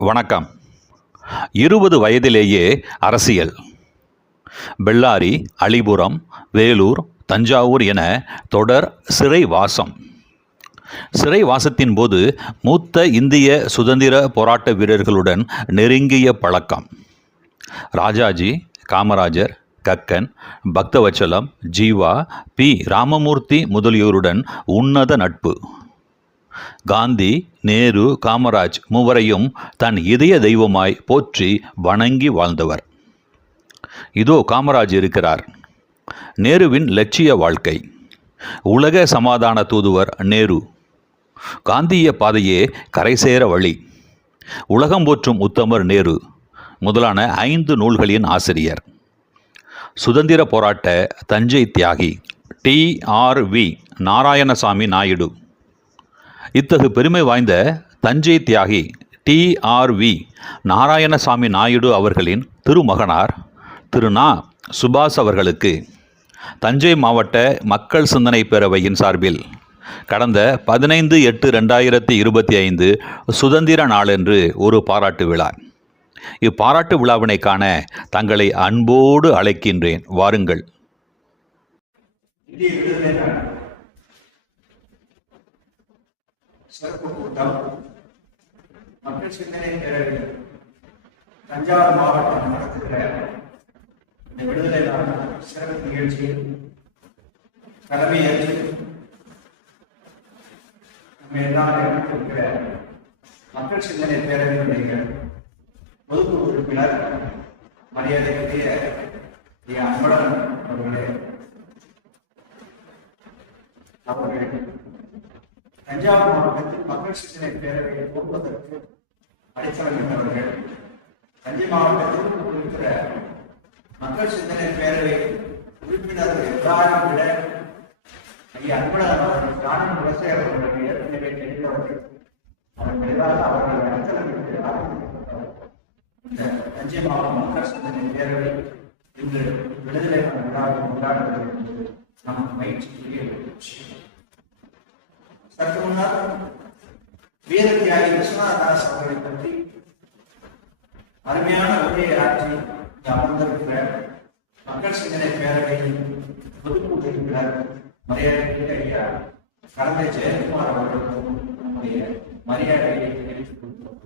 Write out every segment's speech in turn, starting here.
வணக்கம். 20 வயதிலேயே அரசியல். பெல்லாரி, அலிபுரம், வேலூர், தஞ்சாவூர் என தொடர் சிறைவாசம். சிறைவாசத்தின் போது மூத்த இந்திய சுதந்திர போராட்ட வீரர்களுடன் நெருங்கிய பழக்கம். ராஜாஜி, காமராஜர், கக்கன், பக்தவச்சலம், ஜீவா, பி. ராமமூர்த்தி முதலியோருடன் உன்னத நட்பு. காந்தி, நேரு, காமராஜ் மூவரையும் தன் இதய தெய்வமாய் போற்றி வணங்கி வாழ்ந்தவர். இதோ காமராஜ் இருக்கிறார். நேருவின் லட்சிய வாழ்க்கை. உலக சமாதான தூதுவர் நேரு. காந்திய பாதையே கரைசேர வழி. உலகம் போற்றும் உத்தமர் நேரு முதலான 5 நூல்களின் ஆசிரியர். சுதந்திர போராட்ட தஞ்சை தியாகி T.R.V. நாராயணசாமி நாயுடு. இத்தகு பெருமை வாய்ந்த தஞ்சை தியாகி T.R.V. நாராயணசாமி நாயுடு அவர்களின் திருமகனார் திரு நா. சுபாஷ் அவர்களுக்கு தஞ்சை மாவட்ட மக்கள் சிந்தனை பேரவையின் சார்பில் கடந்த 15/8/2025 சுதந்திர நாளன்று ஒரு பாராட்டு விழா. இப்பாராட்டு விழாவினை காண தங்களை அன்போடு அழைக்கின்றேன். வாருங்கள். சிறப்பு கூட்டம் மக்கள் சிந்தனை பேரவை தஞ்சாவூர் மாவட்டம் நடத்துகிற இந்த விடுதலை நாள் சிறப்பு நிகழ்ச்சியில் தலைமையேற்று நம்ம எல்லாரும் இருக்கிற மக்கள் சிந்தனை பேரவையினுடைய பொதுக்குழு உறுப்பினர் மரியாதைக்குரிய அன்பழகன் அவர்கள் தஞ்சாவூர் மாவட்டத்தில் மக்கள் சிந்தனை பேரவையை போக்குவதற்கு அடித்தளம் என்றவர்கள். தஞ்சை மாவட்டத்தில் இருக்கிற மக்கள் சிந்தனை பேரவை உறுப்பினர்கள் எல்லாரும் விட அன்பழகன் அவர்கள் ராணுவ விவசாயிகளுடைய ஏற்கனவே தெரிந்தவர்கள். அவர்கள் எல்லாரும் அவர்கள் அடித்தளம் இந்த தஞ்சை மாவட்ட மக்கள் சிந்தனை பேரவை இன்று விடுதலை விழாவை கொண்டாடுவது என்று நமக்கு மகிழ்ச்சிக்குரிய விஷயம். சற்று முன்னால் வீர தியாகி விஸ்வநாதாஸ் அவர்களை பற்றி அருமையான உரையை ஆற்றி அமர்ந்திருக்கிற மக்கள் சிந்தனை பேரவையின் பொதுக்குழு உறுப்பினர் மரியாதைக்குரிய ஐயா கடந்த ஜெயக்குமார் அவர்களுக்கும் நம்முடைய மரியாதையை தெரிவித்துக் கொள்கிறோம்.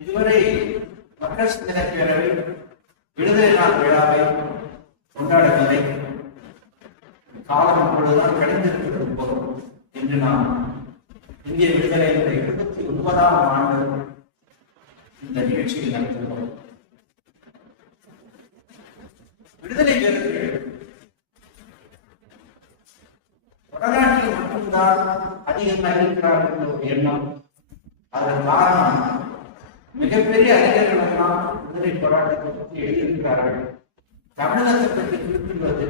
இதுவரை மக்கள் சிந்தனை பேரவை விடுதலை நாள் விழாவை கொண்டாடவில்லை. காலம் இப்பொழுதுதான் கடிந்திருக்கிறது போதும் என்று நாம் இந்திய விடுதலையினுடைய 29ஆம் ஆண்டு இந்த நிகழ்ச்சியில் நடத்துகிறோம். விடுதலை வீரர்கள் வடநாட்டில் மட்டும்தான் அதிகமாக இருக்கிறார்கள் என்ற ஒரு எண்ணம். அதன் காரணம் மிகப்பெரிய அறிஞர்கள் எல்லாம் விடுதலை போராட்டத்தை பற்றி எழுதியிருக்கிறார்கள். தமிழகத்தை பற்றி குறிப்பிடுவது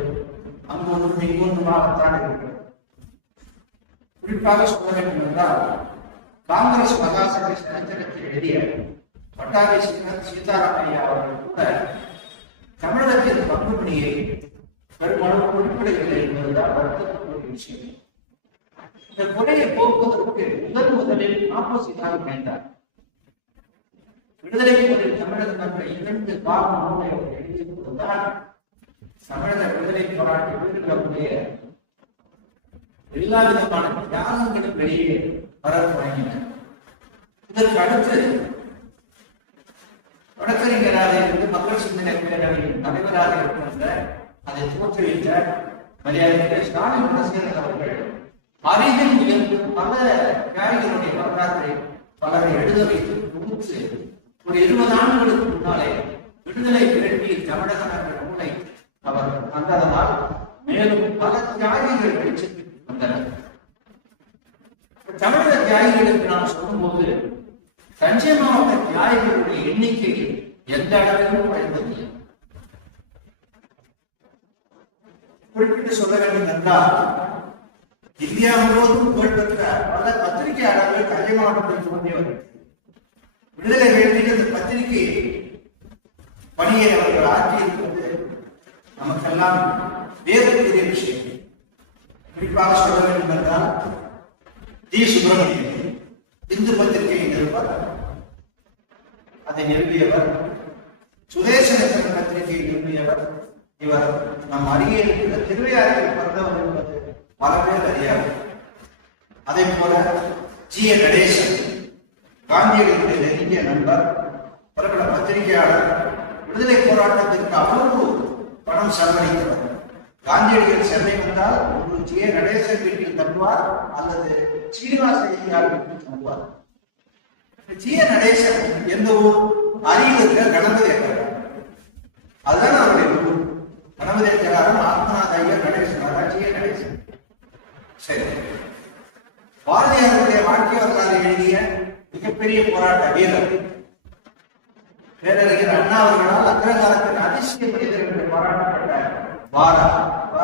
அங்கொன்று இங்கொன்றுமாகத்தான் இருக்கிறது. குறிப்பாக சொல்ல வேண்டும் என்றால் காங்கிரஸ் மகாசபை சரித்திரத்தில் எழுதிய பட்டாபி சீதாராமையா அவர்கள் கூட தமிழகத்தின் பங்குபணியை பெருமளவு குறிப்பிடவில்லை என்பதுதான் வருத்தக்கூடிய விஷயம். இந்த கொலையை போக்குவதற்கு முதலில் ஆப்போசிட்டாக இணைந்தார். விடுதலை போரில் தமிழகம் என்ற 2 காரண நூலை அவர் எழுதி கொடுத்தால் தமிழக விடுதலை போராட்ட வீரர்களுடைய எல்லா விதமான தியாகங்களும் வெளியே வர தொடங்கின. இதற்கு அடுத்து வழக்கறிஞராக இருந்து மக்கள் சிந்தனை பேரவையின் தலைவராக இருக்கின்ற அதை தோற்றுவித்த மரியாதை ஸ்டாலின் குணசேகரன் அவர்கள் அருகில் உயர்ந்து பல தியாகிகளுடைய வரலாற்றை பலரை எழுத வைத்து தொகுத்து ஒரு 20 ஆண்டுகளுக்கு முன்னாலே விடுதலை விரட்டி தமிழகம் என்ற நூலை அவர் தந்ததனால் மேலும் பல தியாகிகள் வெளிச்சத்துக்கு வந்தனர். தமிழக தியாகிகளுக்கு நாம் சொல்லும்போது தஞ்சை மாவட்ட தியாகிகளுடைய எண்ணிக்கை எந்த அளவிலும் குறைந்ததில்லை. குறிப்பிட்டு சொல்ல வேண்டும் என்றால் இந்தியா முழுவதும் புகழ்பெற்ற பல பத்திரிகையாளர்கள் தஞ்சை மாவட்டத்தில் தோன்றியவர்கள். விடுதலை வேண்டிய இந்த பத்திரிகை பணியை அவர்கள் ஆற்றியிருப்பது நமக்கெல்லாம் வேறு பெரிய விஷயம். குறிப்பாக சொல்ல வேண்டும் என்றால் டி. சுப்பிரமணியன், இந்து பத்திரிகையை நிறுவர், அதை நிறுவியவர். சுதேசன் பத்திரிகையை நிறுவியவர். இவர் நம் அருகே இருக்கிற திருவையாற்றில் பிறந்தவர் என்பது பல பேர் அறியாது. அதே போல ஜி. என். நடேசன் காந்தியடிகளுடைய நெருங்கிய நண்பர், பிரபல பத்திரிகையாளர், விடுதலை போராட்டத்திற்கு அவ்வளவு பணம் செலவழித்தவர். காந்தியடிகள் சென்னை வந்தால் ஒரு ஜி. என். நடேசன் வீட்டில் தங்குவார் அல்லது சீனிவாச ஐயங்கார் வீட்டில் தங்குவார். ஜி. என். நடேசன் எந்த ஊர்? அருகில் இருக்கிற கணபதி, அதுதான் அவருடைய ஊர். கணபதி ஆத்மநாத ஐயர் நடேசன், ஜி. என். நடேசன். சரி, பாரதியாருடைய வாழ்க்கை வரலாறு எழுதிய மிகப்பெரிய போராட்ட வீரர் பேரறிஞர் அண்ணா அவர்களால் அக்ரகாரத்தின் அதிசய மனிதர் என்று பாராட்டப்பட்ட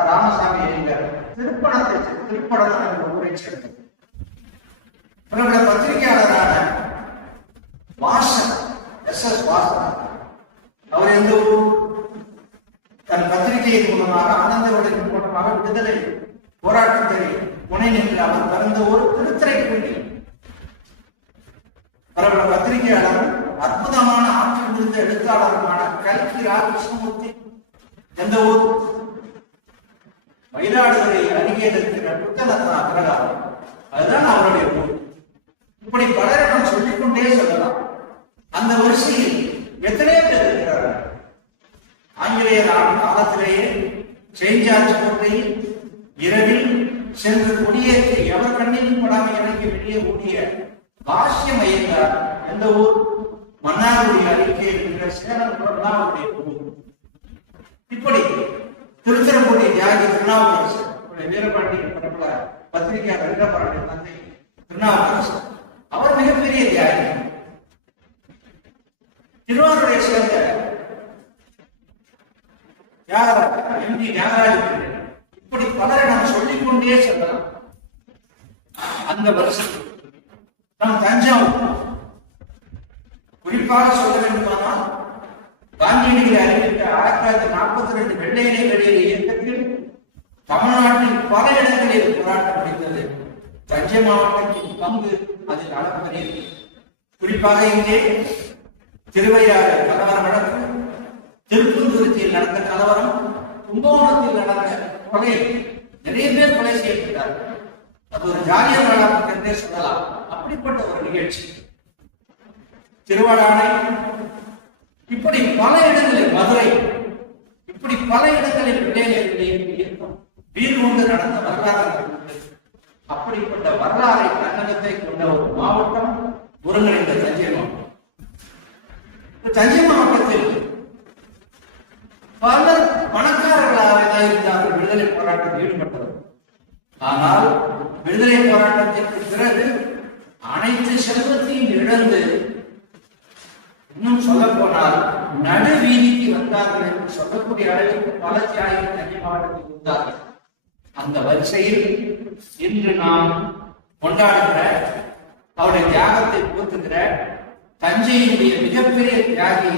ராமசாமி ஐயர் திருப்பணம் என்ற ஊரை சேர்ந்தது. பிரபல பத்திரிகையாளரான வாசன், எஸ். வாசன், அவர் எந்த ஊர்? தன் பத்திரிகையின் மூலமாக ஆனந்தவுடன் மூலமாக விடுதலை போராட்டத்தை துணை நின்று அவர் பிறந்த ஒரு திருத்துறைப்பூண்டி. பிரபல பத்திரிகையாளர், அற்புதமான ஆற்றல் மிகுந்த எழுத்தாளருமான கல்கி ராமகிருஷ்ணமூர்த்தி எந்த ஊர்? மயிலாடுதுறை அருகே இருக்கிற புத்தகத்தான் அக்ரகாரம், அதுதான் அவருடைய ஊர். இப்படி பலரை நாம் சொல்லிக்கொண்டே சொல்லலாம். அந்த வரிசையில் எத்தனையோ பேர் இருக்கிறார்கள். ஆங்கிலேயர் காலத்திலேயே செயின்ட் ஜார்ஜ் கோட்டையில் இரவில் சென்று கொடியேற்றி எவர் கண்ணிலும் படாமல் இறங்கி வெளியே ஓடிய பாஷ்யம் ஐயங்கார் எந்த ஊர்? மன்னார்குடி அருகே இருக்கிற சேலம் அவருடைய ஊர். இப்படி திருச்சிராப்பள்ளி தியாகி திருநாவுக்கரசர், வீரபாண்டியன் பிரபல பத்திரிகையாளர் வீரபாண்டிய தந்தை திருநாவுக்கரசர், அவர் மிகப்பெரிய தியாகி. திருவாரூரை சேர்ந்த எம். ஜி. தியாகராஜ, இப்படி பலரை நாம் சொல்லிக்கொண்டே செல்லலாம். அந்த வருஷம் நாம் தஞ்சாவூர் குறிப்பாக சொல்ல வேண்டுமானால் காந்தியடிகளை அறிவித்த 1942 வெள்ளையனை வெளியேறிய இயக்கத்தில் தமிழ்நாட்டில் பல இடங்களில் போராட்டம் முடிந்தது. தஞ்சை மாவட்டத்தின் பங்கு அதில் அளப்பரிய. குறிப்பாக இங்கே திருவையாறு கலவரம் நடக்கும், திருப்பூந்துருத்தியில் நடந்த கலவரம், கும்பகோணத்தில் நடந்த கொலை, நிறைய பேர் கொலை செய்யப்பட்டார்கள். அது ஒரு ஜாலிய வாலாபுரம் என்றே சொல்லலாம். அப்படிப்பட்ட ஒரு நிகழ்ச்சி. திருவாடானை, இப்படி பல இடங்களில், மதுரை, இப்படி பல இடங்களில் இயக்கம் வீடு கொண்டு நடந்த வரலாறு. அப்படிப்பட்ட வரலாறை தன்னகத்தை கொண்ட ஒரு மாவட்டம் ஒருங்கிணைந்த தஞ்சை மாவட்டம். தஞ்சை மாவட்டத்தில் பலர் பணக்காரர்களாக இருந்தார்கள் விடுதலை போராட்டத்தில் ஈடுபட்டவர். ஆனால் விடுதலை போராட்டத்திற்கு பிறகு அனைத்து செல்வத்தையும் இழந்து, இன்னும் சொல்ல போனால் நடு வீதிக்கு வந்தார்கள் என்று சொல்லக்கூடிய அளவிற்கு பல தியாகிகள் தஞ்சை மாவட்டத்தில் இருந்தார்கள். அந்த வரிசையில் இன்று நாம் கொண்டாடுகிற, அவருடைய தியாகத்தை போற்றுகிற தஞ்சையினுடைய மிகப்பெரிய தியாகி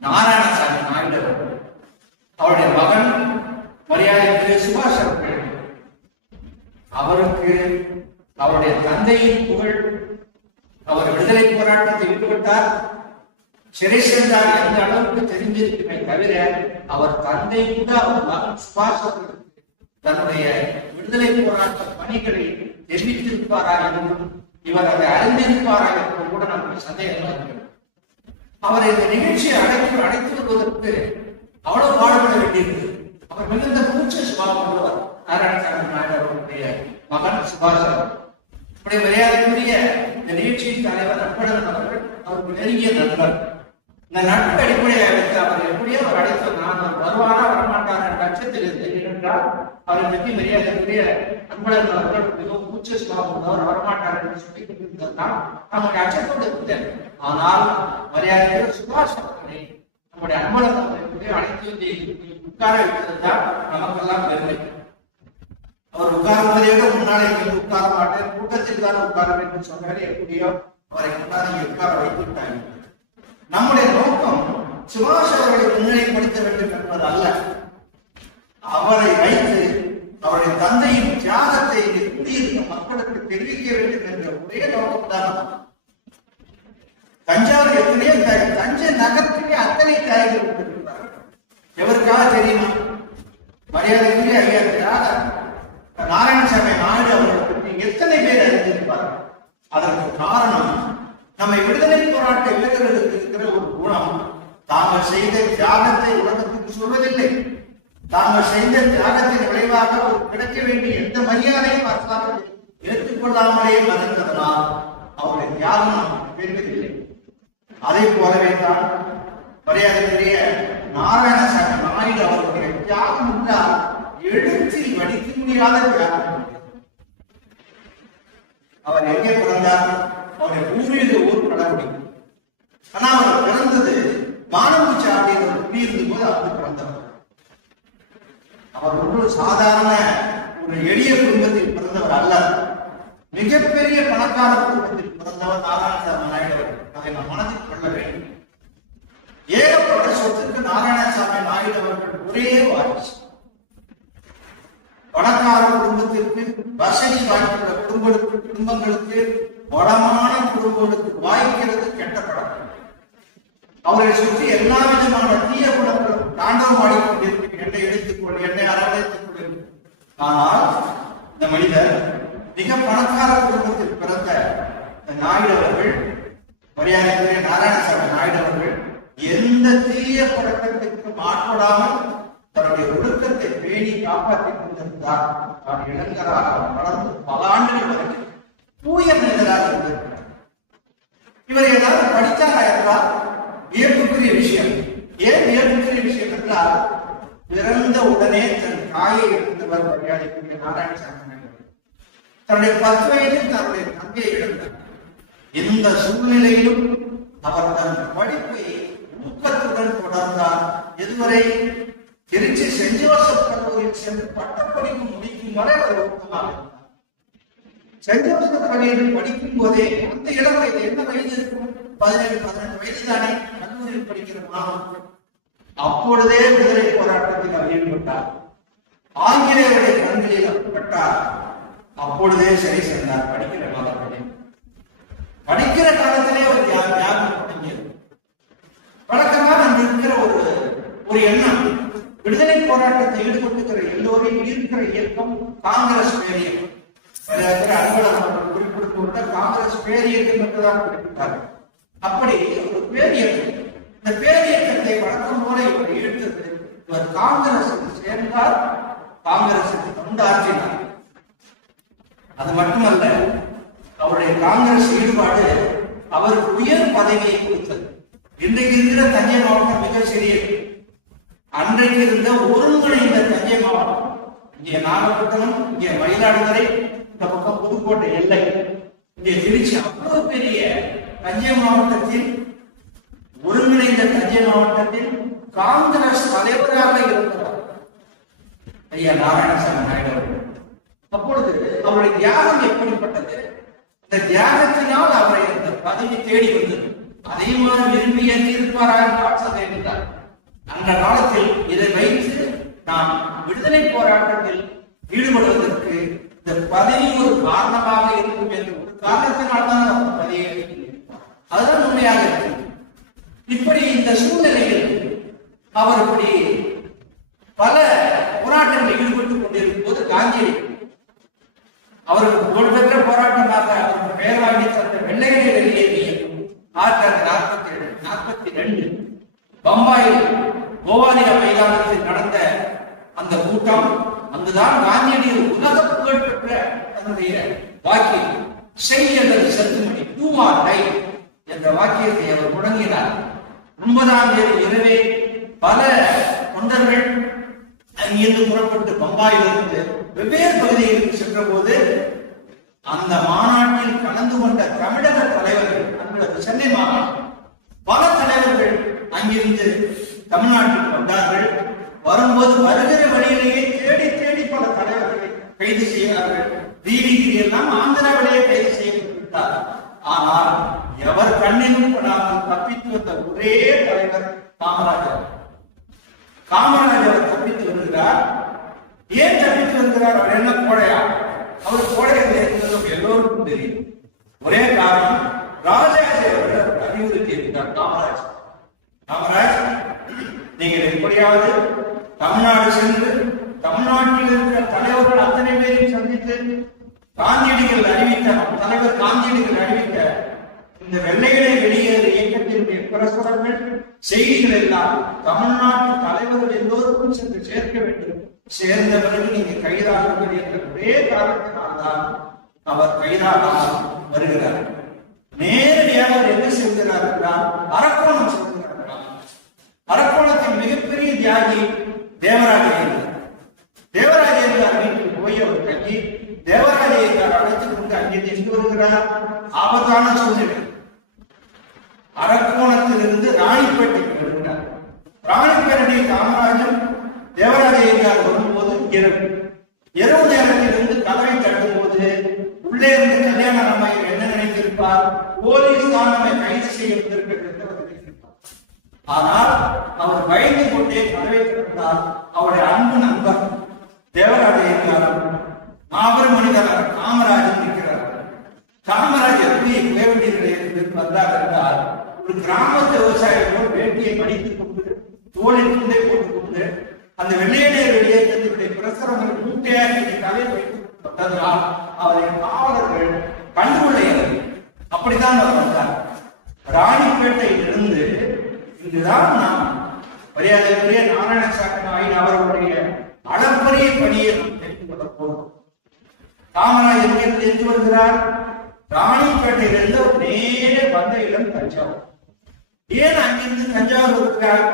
நாராயணசாமி நாயுடு, அவருடைய மகன் மரியாதைக்குரிய சுபாஷ் அவர்கள், அவருக்கு அவருடைய தந்தையின் புகழ். அவர் விடுதலை போராட்டத்தில் ஈடுபட்டார், சிறை சென்றார் எந்த அளவுக்கு தெரிந்திருக்குமே தவிர, அவர் தந்தை கூட அவர் மகன் சுபாஷ் அவர்களுக்கு தன்னுடைய விடுதலை போராட்ட பணிகளை தெரிவித்திருப்பாரா என்றும், இவர் அதை அறிந்திருப்பாரா என்றும் கூட நமக்கு சந்தேகம். அவர் இந்த நிகழ்ச்சியை அழைத்து வருவதற்கு அவ்வளவு பாடுபட வேண்டியிருக்கு. அவர் மிகுந்த கூச்ச சுபாவம் உள்ளவர். நாராயணசாமி நாயுடு அவர்களுடைய மகன் சுபாஷ் இப்படி மரியாதைக்குரிய இந்த நிகழ்ச்சியின் தலைவர் நட்பழகன் அவர்கள் அவருக்கு நெருங்கிய நண்பர். இந்த நட்பு அடிப்படையாக வைத்து அவர் எப்படியோ அவர் அழைத்து நான் வருவாரா வரமாட்டார் என்ற அச்சத்தில் இருந்திருந்தால், அவரை பற்றி மரியாதைக்குரிய நண்பழகன் அவர்கள் மிகவும் கூச்ச சுபாவம் உள்ளவர், வரமாட்டார் என்று சொல்லிக் கொண்டிருந்தால் நம்முடைய அச்சத்தோடு இருந்தேன். ஆனால் மரியாதைக்குரிய சுபாஷ் அவர்களை நம்முடைய அன்பழகத்தை அனைத்து உட்கார வைத்திருந்தால் நமக்கெல்லாம் பெருமை. அவர் உட்காருவதை விட முன்னாலே உட்கார மாட்டேன், கூட்டத்தில் தான் உட்கார வேண்டும் சொன்னாலே எப்படியோ அவரை முன்னாடி உட்கார வைத்துவிட்டாங்க. நம்முடைய நோக்கம் சுபாஷ் அவர்களை முன்னிலைப்படுத்த வேண்டும் என்பது அல்ல, அவரை வைத்து அவருடைய தந்தையின் தியாகத்தை சுத்தி இருக்க மக்களுக்கு தெரிவிக்க வேண்டும் என்ற ஒரே நோக்கம்தான். தஞ்சாவூர் எத்தனையோ தஞ்சை நகரத்துக்கு அத்தனை தியாகிகள் கொடுத்திருக்கிறார்கள். எவருக்காக தெரியுமா? மரியாதைக்குரிய ஐயா நாராயணசாமி நாயுடு அவர்களை பற்றி எத்தனை பேர் அறிந்திருப்பார்கள்? அதற்கு காரணம் நம்மை விடுதலை போராட்ட வீரர்களுக்கு இருக்கிற ஒரு குணம், தாங்கள் செய்த தியாகத்தை உலகத்துக்கு சொல்வதில்லை. தாங்கள் செய்த தியாகத்தின் விளைவாக ஒரு கிடைக்க வேண்டிய எந்த மரியாதையும் அரசாங்கம் ஏற்றுக்கொள்ளாமலே மறந்ததனால் அவருடைய தியாகம் பெறுவதில்லை. அதை போலவே தான் மரியாதைக்குரிய நாராயணசாமி நாயுடு அவர்களுடைய தியாகம் என்றால் எழுத்தில் வடிக்க முடியாத தியாகம். அவர் எங்கே பிறந்தார்? அவருடைய பூர்வீக ஊர் கடவுடி. ஆனா அவர் பிறந்தது மானம்பூச்சி ஆண்டிய குடியிருந்த போது அவர் பிறந்தவர். அவர் ஒரு சாதாரண ஒரு எளிய குடும்பத்தில் பிறந்தவர் அல்ல, மிகப்பெரிய பணக்கார குடும்பத்தில் பிறந்தவர் நாராயணசாமி நாயுடு அவர்கள். அதை நாம் மனதில் கொள்ள வேண்டும். ஏகப்பட்ட சொத்துக்கு நாராயணசாமி நாயுடு அவர்கள் ஒரே வாரிசு. பணக்கார குடும்பத்திற்கு, வசதி வாய்ப்புள்ள குடும்பங்களுக்கு, வளமான குடும்பங்களுக்கு வாய்க்கிறது கெட்ட பழக்கம். அவரை சுற்றி எல்லா விதமான தீய குணங்களும் தாண்டவம் ஆடிக்கொண்டிருக்கும். என்னை எடுத்துக்கொள், என்னை அரவணைத்துக் கொள். ஆனால் இந்த மனிதர் மிக பணக்கார குடும்பத்தில் பிறந்த நாயுடு அவர்கள், மரியாதைக்குரிய நாராயணசாமி நாயுடு அவர்கள் எந்த தீய பழக்கத்திற்கும் ஆட்படாமல் தன்னுடைய ஒழுக்கத்தை பேணி காப்பாற்றிக் கொண்டிருந்தார். தான் இளைஞராக வளர்ந்து பல ஆண்டுகள் வரைக்கும் தூய மனிதராக இருந்திருக்கிறார். இவர் ஏதாவது படித்தாரா என்றால் வியப்புக்குரிய விஷயம். ஏன் வியப்புக்குரிய விஷயம் என்றால், பிறந்த உடனே தன் தாயை இழந்தவர் மரியாதைக்குரிய நாராயணசாமி நாயுடு. தன்னுடைய 10 வயதில் தன்னுடைய தந்தையை இழந்தார். இந்த சூழ்நிலையிலும் அவர் தன் படிப்பை ஊக்கத்துடன் தொடர்ந்தார். எதுவரை? திருச்சி சென்ட் ஜோசப் கல்லூரியில் சென்று பட்டப்படிப்பு முடிக்கும் வரை அவர் ஊக்கமாக இருந்தார். சென்ட் ஜோசப் கல்லூரியில் படிக்கும் போதே அந்த இளம் வயது, என்ன வயது இருக்கும்? 17-18 வயது தானே கல்லூரியில் படிக்கிற மாணவர்கள். அப்பொழுதே விடுதலை போராட்டத்தில் அவர் ஈடுபட்டார். ஆங்கிலேயருடைய கண்களில் பட்டார். அப்பொழுதே சரி சென்றார். படிக்கிற மாணவர்களே, படிக்கிற காலத்திலே ஒரு தியாகம் தொடங்கியது. வழக்கமாக அங்கு இருக்கிற ஒரு எண்ணம், விடுதலை போராட்டத்தில் ஈடுபட்டுக்கிற எல்லோரையும் ஈர்க்கிற இயக்கம் காங்கிரஸ் பேரியக்கம். அலுவலகம் குறிப்பிடுத்த காங்கிரஸ் பேரியக்கம் என்றுதான் குறிப்பிட்டார்கள். அப்படி ஒரு பேரியக்கம், இந்த பேரியக்கத்தை வழக்கம் போல இவர் ஈர்த்தது. இவர் காங்கிரசுக்கு சேர்ந்தார், காங்கிரசுக்கு தொண்டாற்றினார். அது மட்டுமல்ல, அவருடைய காங்கிரஸ் ஈடுபாடு அவருக்கு உயர் பதவியை கொடுத்தது. இன்றைக்கு இருக்கிற தஞ்சை மாவட்டம் மிக சிறியது. அன்றைக்கு இருந்த ஒருங்கிணைந்த தஞ்சை மாவட்டம், இங்கே நாகப்பட்டினம், இங்கே மயிலாடுதுறை, இந்த பக்கம் புதுக்கோட்டை எல்லை, இங்கே திருச்சி, அவ்வளவு பெரிய தஞ்சை மாவட்டத்தில், ஒருங்கிணைந்த தஞ்சை மாவட்டத்தில் காங்கிரஸ் தலைவராக இருந்தவர் ஐயா நாராயணசாமி நாயுடு அவர்கள். அப்பொழுது அவருடைய தியாகம் எப்படிப்பட்டது? இந்த தியாகத்தினால் அவரை இந்த பதவி தேடி வந்தது. அதே மாதிரி விரும்பி என்றார். அந்த காலத்தில் இதை வைத்து நாம் விடுதலை போராட்டத்தில் ஈடுபடுவதற்கு இந்த பதவி ஒரு காரணமாக இருக்கும் என்று ஒரு காரணத்தினால்தான் அவர் பதவியை, அதுதான் உண்மையாக இருக்கு. இப்படி இந்த சூழ்நிலையில் அவர் இப்படி பல போராட்டங்களில் ஈடுபட்டுக் கொண்டிருக்கும் போது காந்தி அவருக்கு புகழ்பெற்ற போராட்டமாக அவருக்கு பெயர் வாங்கி தந்த வெள்ளையரை வெளியேறிய 1942 பம்பாயில் கோவாலியா மைதானத்தில் நடந்த அந்த கூட்டம், அங்குதான் காந்தியடிகள் உலக புகழ் பெற்ற தன்னுடைய வாக்கியம் செய்யதல் சத்துமணி டூ ஆர் டை என்ற வாக்கியத்தை அவர் முழங்கினார். 9ஆம் தேதி இரவே பல தொண்டர்கள் அங்கிருந்து புறப்பட்டு பம்பாயிலிருந்து வெவ்வேறு பகுதிகளுக்கு சென்ற போது அந்த மாநாட்டில் கலந்து கொண்ட தமிழக தலைவர்கள், அந்த சென்னை மாநாடு பல தலைவர்கள் அங்கிருந்து தமிழ்நாட்டில் வந்தார்கள். வரும்போது வருகிற வழியிலேயே தேடி தேடி பல தலைவர்களை கைது செய்கிறார்கள். டிவிக்கு எல்லாம் ஆந்திராவிலேயே கைது செய்யப்பட்டார். ஆனால் எவர் கண்ணிலும் படாமல் தப்பித்து வந்த ஒரே தலைவர் காமராஜர். காமராஜர் தப்பித்து வருகிறார். ஏன் தப்பித்து வருகிறார்? அவர் என்ன கோடையா? அவர் அவர் கோடையில் இருந்தது எல்லோருக்கும் தெரியும். ஒரே காரணம், ராஜாஜி அவர்கள் அறிவுறுத்தி இருக்கிறார். காமராஜ், நீங்கள் எப்படியாவது தமிழ்நாடு சென்று தமிழ்நாட்டில் இருக்கிற தலைவர்கள் அத்தனை பேரையும் சந்தித்து காந்தியடிகள் அறிவித்த தலைவர் காந்தியடிகள் அறிவித்த இந்த வெள்ளையனை வெளியேறு இயக்கத்தினுடைய பிரசுரங்கள் செய்திகள் எல்லாம் தமிழ்நாட்டு தலைவர்கள் எல்லோருக்கும் சென்று சேர்க்க வேண்டும். சேர்ந்த பிறகு நீங்க கைதாகுங்கள் என்ற ஒரே காரணத்தினால்தான் அவர் கைதாகாமல் வருகிறார். நேரடியாக அவர் என்ன செய்கிறார் என்றால் அரக்கோணம் செல்கிறார். அரக்கோணத்தின் மிகப்பெரிய தியாகி தேவராஜேந்திரர் வீட்டுக்கு போய் அவர் கட்டி தேவராஜேந்திரர் அழைத்துக் கொண்டு அங்கே சென்று வருகிறார். ஆபத்தான சூழ்நிலை. அரக்கோணத்திலிருந்து ராணிப்பேட்டைக்கு வருகிறார். ராணிப்பேட்டை காமராஜர் தேவராஜேந்திரர் வரும்போது இரவு நேரத்திலிருந்து கதவை தட்டும் போது உள்ளே இருந்து கல்யாண ராமையர் என்ன நினைத்திருப்பார்? போலீஸ் தான் நம்மை கைது செய்திருக்கிறது. ஆனால் அவர் பயந்து கொண்டே கதவை திறந்தார். அவருடைய அன்பு நண்பர் தேவராஜேந்திரர் மாபெரும் மனிதர் காமராஜர் இருக்கிறார். காமராஜர் எப்படி வேண்டியதில் வந்தார் என்றால், ஒரு கிராமத்து விவசாயிகள் வேட்டியை படித்துக் கொண்டு தோளில் துண்டை போட்டுக் கொண்டு அந்த வெள்ளையனேர் வெளியேற்றத்தினுடைய பிரசுரங்கள் மூட்டையாக தலை வைத்துக் கொண்டதால் அவரை காவலர்கள் கண்டுகொள்ளையது. அப்படித்தான் அவர் வந்தார். ராணிப்பேட்டையிலிருந்து இங்குதான் நாம் மரியாதைக்குரிய நாராயணசாமி அவர்களுடைய அளப்பரிய பணியை நாம் தெரிந்து கொள்ள போகிறோம். காமராஜர் எங்கிருந்து எங்கு வருகிறார்? ராணிப்பேட்டையிலிருந்து நேர வந்த இடம் தஞ்சாவூர். ஏன் அங்கிருந்து தஞ்சாவூர் இருக்கிறார்?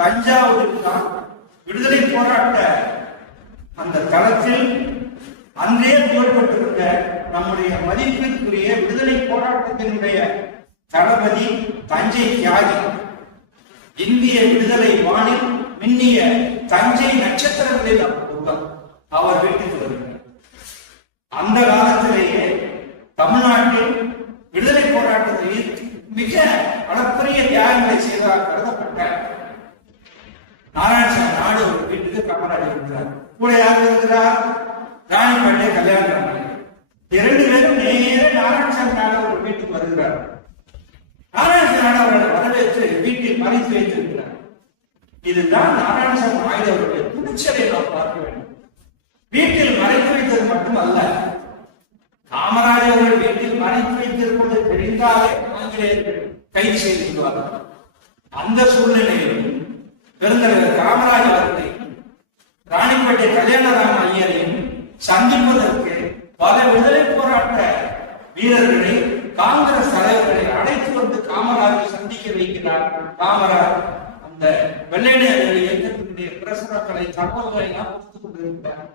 தஞ்சாவூருக்கு தான் விடுதலை போராட்ட அந்த தளத்தில் அன்றே புகழ்பெற்றிருந்த நம்முடைய மதிப்பிற்குரிய விடுதலை போராட்டத்தினுடைய தளபதி தஞ்சை தியாகி, இந்திய விடுதலை வானில் மின்னிய தஞ்சை நட்சத்திரங்களில் அவர் வீட்டுக்கு வருகிறார். அந்த காலத்திலேயே தமிழ்நாட்டில் விடுதலை போராட்டத்தில் மிக அளப்பரிய தியாகங்களை செய்ததாக கருதப்பட்ட நாராயணசாமி நாடு ஒரு வீட்டுக்கு காமராஜர் இருக்கிறார். கூட யார் இருக்கிறார்? ராணிப்பேட்டை கல்யாணம். இரண்டு பேரும் நேர நாராயணசாமி நாடு ஒரு வீட்டுக்கு வருகிறார். நாராயணசாமி நாடு அவர்களை வரவேற்று வீட்டில் மறைத்து வைத்திருக்கிறார். இதுதான் நாராயணசாமி நாயுடு அவருடைய துணிச்சலை நாம் பார்க்க வேண்டும். வீட்டில் மறைத்து வைத்தது மட்டுமல்ல, காமராஜர் அவர்கள் வீட்டில் மறைத்து வைத்திருப்பது தெரிந்தாலே ஆங்கிலேயர்கள் கைது செய்து கொள்வார்கள். அந்த சூழ்நிலையில் பெருந்தலைவர் காமராஜர் அவர்களை ராணிப்பேட்டை கல்யாணராம ஐயரையும் சந்திப்பதற்கு பல விடுதலை போராட்ட வீரர்களை, காங்கிரஸ் தலைவர்களை அழைத்து வந்து காமராஜர் சந்திக்க வைக்கிறார். காமராஜர் அந்த வெள்ளையனேர் இயக்கத்தினுடைய பிரசுரங்களை தகவல்களை எல்லாம் கொடுத்துக் கொண்டிருக்கிறார்.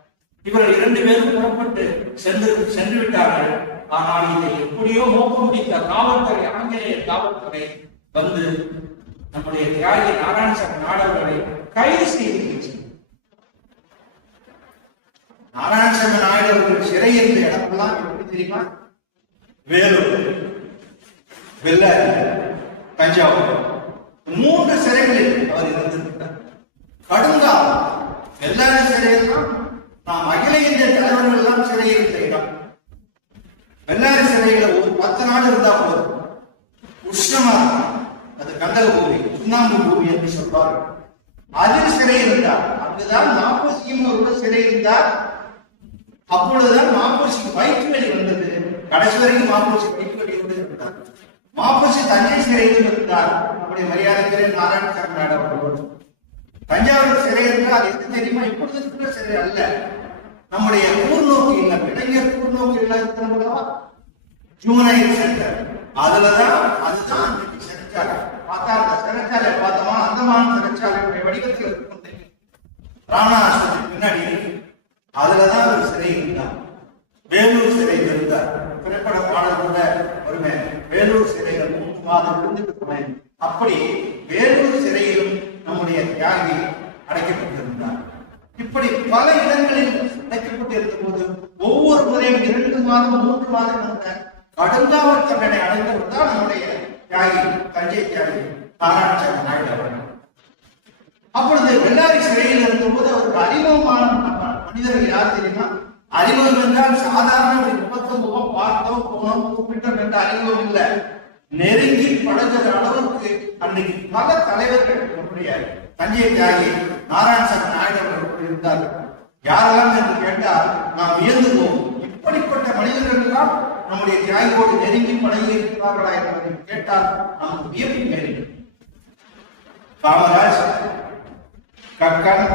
இவர்கள் இரண்டு பேரும் புறப்பட்டு சென்று விட்டார்கள். ஆனால் இதை எப்படியோ மோப்பம் பிடித்த காவல்துறை, ஆங்கிலேய காவல்துறை வந்து நம்முடைய தியாகி நாராயணசாமி நாடவர்களை கைது செய்து நாராயணசாமி நாயுடு அவர்கள் சிறை இருந்த இடமெல்லாம் எப்படி தெரியுமா? வேலூர், வெள்ளாரி, தஞ்சாவூர், 3 சிறைகளில் அவர் இருந்திருக்கிறார். கடுங்காலம் வெள்ளாரி சிறையில் தான் நாம் அகில இந்திய தலைவர்கள் எல்லாம் சிறையில் இருந்த இடம். வெள்ளாரி சிறையில ஒரு 10 நாள் இருந்தா போதும். உஷ்ணமா, அது கண்டக பூமி, சுண்ணாம்பு பூமி என்று சொல்வார்கள். அதில் சிறை இருந்தார். அங்குதான் மாப்போசியும் ஒருவர் சிறை இருந்தார். அப்பொழுதுதான் மாப்போசிக்கு வயிற்று வலி வந்தது. கடைசி வரைக்கும் மாப்போசி வயிற்று வலியோடு இருந்தார். மாப்போசி தஞ்சை சிறையில் இருந்தார். நம்முடைய மரியாதைக்குரிய நாராயணசாமி நாயுடு அவர்கள். தஞ்சாவூர் சிறை என்றால் எது தெரியுமா? இப்பொழுது இருக்கிற சிறை அல்ல. நம்முடைய கூர்நோக்கு இல்லம், இளைஞர் கூர்நோக்கு இல்லம் இருக்கிறவங்களா, ஜூனைல் சென்டர், அதுதான் சிறைச்சாலை. பார்த்தா அந்த சிறைச்சாலை பார்த்தோமா, அந்தமான சிறைச்சாலையுடைய வடிவத்தில் இருக்கும் ராணா ஆசிரமத்துக்கு பின்னாடி இருக்கு. அதுலதான் ஒரு சிறை இருந்தார். வேலூர் சிறையில் இருந்தார். திரைப்பட பாடல் கூட ஒருமே வேலூர் சிறையில் 3 மாதம் இருந்துட்டு. அப்படி வேலூர் சிறையிலும் நம்முடைய தியாகி அடைக்கப்பட்டிருந்தார். இப்படி பல இடங்களில் அடைக்கப்பட்டிருந்த போது ஒவ்வொரு முறையும் 2 மாதம் 3 மாதம் என்ற கடுங்காவல் தண்டனை அடைந்தவர் தான் நம்முடைய தியாகி, தஞ்சை தியாகி நாராயணசாமி நாயுடு அவர்கள். அப்பொழுது வெள்ளாரி சிறையில் இருந்தபோது அவருக்கு அறிமுகமான மனிதர்கள் யார் தெரியுமா? அறிமுகம் என்றால் சாதாரண முகத்தை முகம் பார்த்தோம் போனோம் கூப்பிட்டோம் என்ற அறிமுகம் இல்லை. நெருங்கி பழகிற அளவுக்கு அன்னைக்கு பல தலைவர்கள் நம்முடைய தஞ்சை தியாகி நாராயணசாமி நாயுடு அவர்கள் இருந்தார்கள். யாரெல்லாம் என்று கேட்டால் நாம் வியந்து போவோம். இப்படிப்பட்ட மனிதர்கள் எல்லாம் நம்முடைய தியாகியோடு நெருங்கி பழகி இருக்கிறார்களா என்று கேட்டால் நமக்கு வியப்பு நேரிடும். Kamaraj, Kakkan,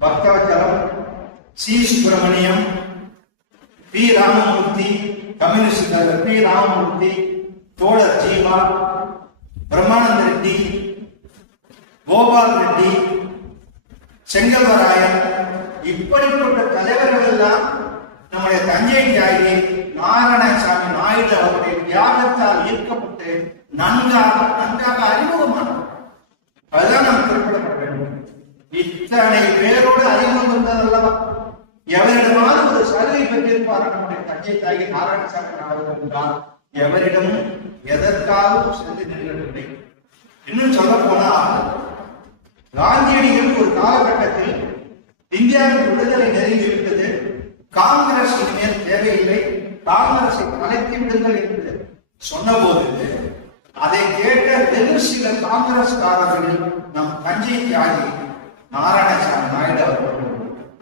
Bhaktavatsalam, C Subramaniam, P Ramamurthy, communist தலைவர் பி ராமமூர்த்தி, தோழர் ஜீவா, பிரம்மானந்த ரெட்டி, கோபால் ரெட்டி, செங்கல்வராயன், இப்படிப்பட்ட தலைவர்கள் எல்லாம் நம்முடைய தஞ்சை தியாகி நாராயணசாமி நாயுடு அவருடைய தியாகத்தால் ஈர்க்கப்பட்டு நன்றாக அறிமுகமானார். அதுதான் நாம் குறிப்பிடப்பட வேண்டும். இத்தனை பேரோடு அறிமுகம் வந்ததெல்லாம் எவரிடமாவது ஒரு சலுகை பெற்றிருப்பார் நம்முடைய தஞ்சை தியாகி நாராயணசாமி நாயுடு என்றால் எவரிடமும் எதற்காகவும் சென்று நிறுவனவில்லை. இன்னும் சொல்ல போனால் காந்தியடிகள் ஒரு காலகட்டத்தில் இந்தியாவின் விடுதலை நெருங்கிவிட்டது, காங்கிரஸ் இனிமேல் தேவையில்லை, காங்கிரஸை கலைத்து விடுங்கள் என்று சொன்னபோது அதை கேட்ட வெகு சில காங்கிரஸ்காரர்கள் நம் தஞ்சை தியாகி நாராயணசாமி நாயுடு அவர்கள்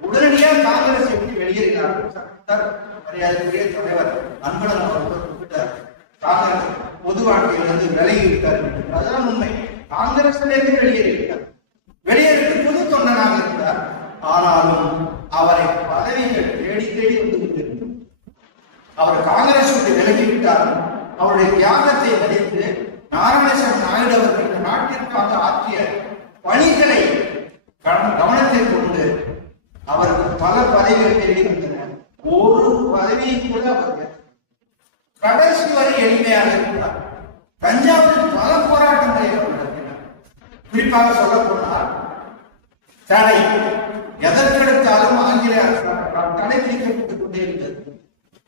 உடனடியாக காங்கிரஸை விட்டு வெளியேறினார்கள். மரியாதைக்குரிய தலைவர் அன்பழகன் அவர்கள் குறிப்பிட்டார், காங்கிரஸ் பொது வாழ்க்கையிலிருந்து விலகிவிட்டார். அதுதான் உண்மை. காங்கிரஸிலிருந்து வெளியேறிவிட்டார். வெளியேறிட்டு புது தொண்டனாக இருந்தார். ஆனாலும் அவரை பதவிகள் தேடி தேடி வந்து கொண்டிருந்தது. அவர் காங்கிரஸ் விட்டு விலகிவிட்டாலும் அவருடைய தியாகத்தை மதித்து நாராயணசாமி நாயுடு அவர்கள் இந்த நாட்டிற்காக ஆற்றிய பணிகளை கவனத்தில் கொண்டு அவருக்கு பல பதவிகள் தேடி வந்தன. ஒரு பதவியை கூட அவர் கடைசி வரை எளிமையாக இருக்கிறார். தஞ்சாவூரில் பல போராட்டங்களை நடத்தினார். குறிப்பாக சொல்ல போனால் தடை எதற்கெடுத்தாலும் ஆங்கிலேய அரசாங்கம் தடை விதிக்கப்பட்டுக் கொண்டே இருந்தது.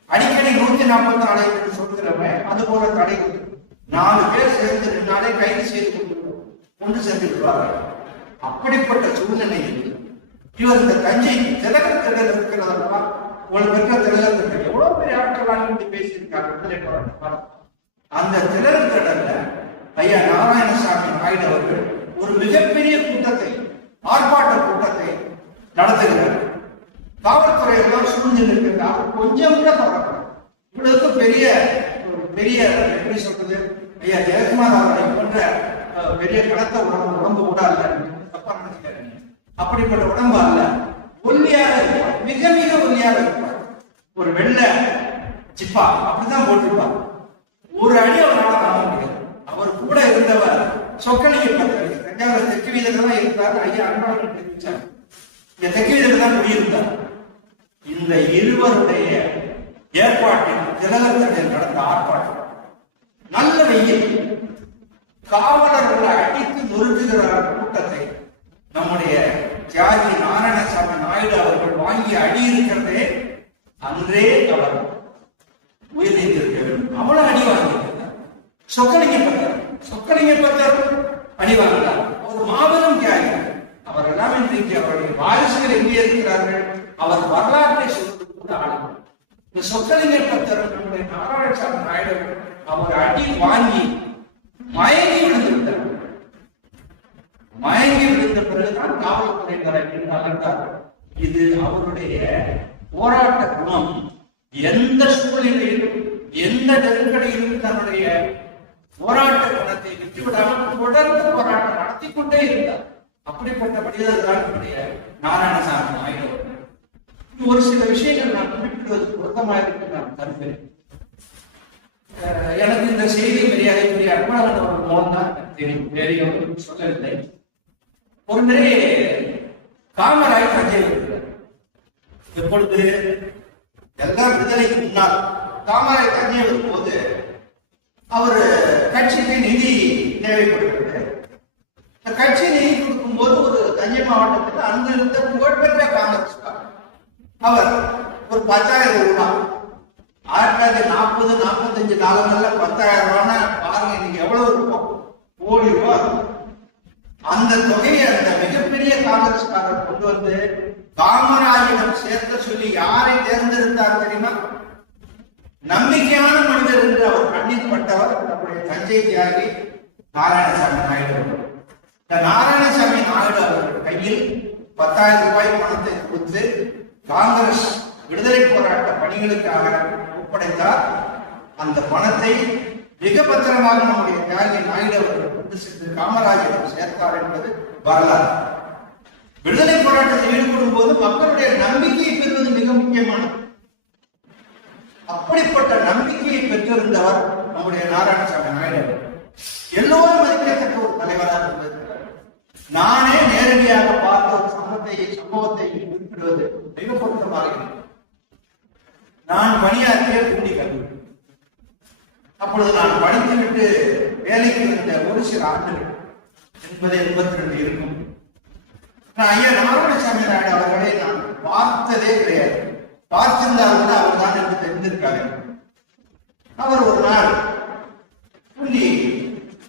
அடிக்கடி 144 என்று சொல்கிறவன் அது போல தடை 4 பேர் சேர்ந்து நின்னாலே கைது செய்து கொண்டு சென்று விடுவார்கள். அப்படிப்பட்ட சூழ்நிலையில் இவர் இந்த தஞ்சை திலகர் திடல் இருக்கிறதா ஒரு பெற்ற திலகர் திடல் எவ்வளவு பெரிய ஆட்கள் பேசியிருக்காங்க. அந்த திலகர் திடல்ல ஐயா நாராயணசாமி நாயுடு அவர்கள் ஒரு மிகப்பெரிய கூட்டத்தை, ஆர்ப்பாட்ட கூட்டத்தை நடத்துகிறார். காவல்துறை எல்லாம் சூழ்ந்து நிற்கிறார். கொஞ்சம் கூட தொடரப்படும். இவ்வளவுக்கு பெரிய எப்படி சொல்றது, ஐயா ஜெயக்குமார் அவரை போன்ற பெரிய கடத்த உடம்பு கூட அல்ல, தப்பா நினைக்கிறேன். அப்படிப்பட்ட உடம்பு அல்ல, ஒல்லியாக இருப்பார், மிக மிக ஒல்லியாக இருப்பார். ஒரு வெள்ளை சிப்பா அப்படிதான் போட்டிருப்பார். ஒரு அடி அவரால் காண முடியாது. அவர் கூட இருந்தவர் சொக்கலிங்க பத்திரிகை தஞ்சாவூர் தெற்கு வீதியில தான் இருந்தார். ஐயா அன்பழகன் தெரிவிச்சார், இந்த தெற்கு வீதியில தான் குடியிருந்தார். இந்த இருவருடைய ஏற்பாட்டில் திலகத்தில் நடந்த ஆர்ப்பாட்டம் நல்ல வெயில், காவலர்களை அடித்து நொறுக்குகிற கூட்டத்தை நம்முடைய தியாகி நாராயணசாமி நாயுடு அவர்கள் வாங்கி அடி இருக்கிறதே அன்றே அவர் உயிர் நீத்திருக்க வேண்டும். அவ்வளவு அடி வாங்கியிருக்கிறார். சொக்கலிங்க பத்தர் அடி வாங்கினார். ஒரு மாபெரும் தியாகி. அவர் எல்லாம் இன்றைக்கு அவருடைய வாரிசுகள் எங்கே இருக்கிறார்கள், அவர் வரலாற்றை சொல்வது கூட ஆளும். இந்த சொக்கலிங்க பத்தர் நம்முடைய நாராயணசாமி நாயுடு அவர் அடி வாங்கி மயங்கி விழுந்திருந்தார். மயங்கி விழுந்த பிறகுதான் காவல்துறையினர் என்று அலர்ந்தார்கள். இது அவருடைய போராட்ட குணம். எந்த சூழ்நிலையிலும் எந்த நெருக்கடியிலும் தன்னுடைய போராட்ட குணத்தை விட்டுவிடாமல் தொடர்ந்து போராட்டம் நடத்தி கொண்டே இருந்தார். அப்படிப்பட்ட மனிதர் தான் நம்முடைய நாராயணசாமி நாயுடு. ஒரு சில விஷயங்கள் நான் குறிப்பிடுவது பொருத்தமாக இருக்கு நான் கருதுகிறேன். எனக்கு இந்த செய்தி மரியாதைக்குரிய அன்பழகன் அவர்கள் மூலம் தான் தெரியும், வேறு சொல்லவில்லை. ஒரு முறை காமராஜ் தஞ்சை வருகிறார். எப்பொழுது எல்லா விடுதலைக்கு முன்னால் காமராஜ் தஞ்சை வரும் போது அவர் கட்சிக்கு நிதி தேவைப்படுகிறது. கட்சி நிதி கொடுக்கும் போது ஒரு தஞ்சை மாவட்டத்தில் அங்கு இருந்த புகழ்பெற்ற காங்கிரஸ் அவர் ஒரு 10,000 ரூபாய் 1940-45 காலங்கள்ல 10,000 ரூபாய் பாருங்க, இன்னைக்கு எவ்வளவு இருக்கும், கோடி ரூபாய். அந்த தொகையை அந்த மிகப்பெரிய காங்கிரஸ்காரர் கொண்டு வந்து காமராஜிடம் சேர்க்க சொல்லி யாரை தேர்ந்தெடுத்தார் தெரியுமா? நம்பிக்கையான மனிதர் என்று அவர் கண்ணில் பட்டவர் நம்முடைய தஞ்சை தியாகி நாராயணசாமி நாயுடு. இந்த நாராயணசாமி நாயுடு அவர்கள் கையில் 10,000 ரூபாய் பணத்தை கொடுத்து காங்கிரஸ் விடுதலை போராட்ட பணிகளுக்காக ஒப்படைத்தார். அந்த பணத்தை மிக பத்திரமாக நம்முடைய தியாகி நாயுடு அவர்கள் கொண்டு சென்று காமராஜிடம் சேர்த்தார் என்பது வரலாறு. விடுதலை போராட்டத்தில் ஈடுபடும் போது மக்களுடைய நம்பிக்கையை பெறுவது மிக முக்கியமானது. அப்படிப்பட்ட நம்பிக்கையை பெற்றிருந்தவர் நம்முடைய நாராயணசாமி நாயுடு. எல்லோரும் மதிக்கத்தக்க ஒரு தலைவராக இருந்திருக்கிறார். நானே நேரடியாக பார்த்த ஒரு சம்பவத்தை குறிப்பிடுவது மிக பொருத்தமாக. நான் பணியாற்றிய பூண்டி கல்லூரி. அப்பொழுது நான் படித்துவிட்டு வேலைக்கு இருந்த ஒரு சில ஆண்டுகள் 82 இருக்கும். ஐயா நாராயணசாமி நாயுடு அவர்களை நான் பார்த்ததே கிடையாது. பார்த்திருந்தால் அவர் தான் என்று தெரிந்திருக்காங்க. அவர் ஒரு நாள் பூண்டி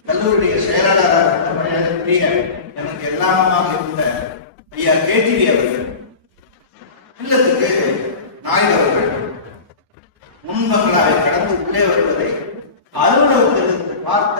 கல்லூரியுடைய செயலாளராக இருந்த மரியாதைக்குரிய எனக்கு எல்லாமாக இருந்த ஐயா கேடிவி அவர்கள் இல்லத்துக்கு நாயுடு அவர்கள் முன்மங்களாவை கடந்து உள்ளே வருவதை அலுவலகத்திலிருந்து பார்த்த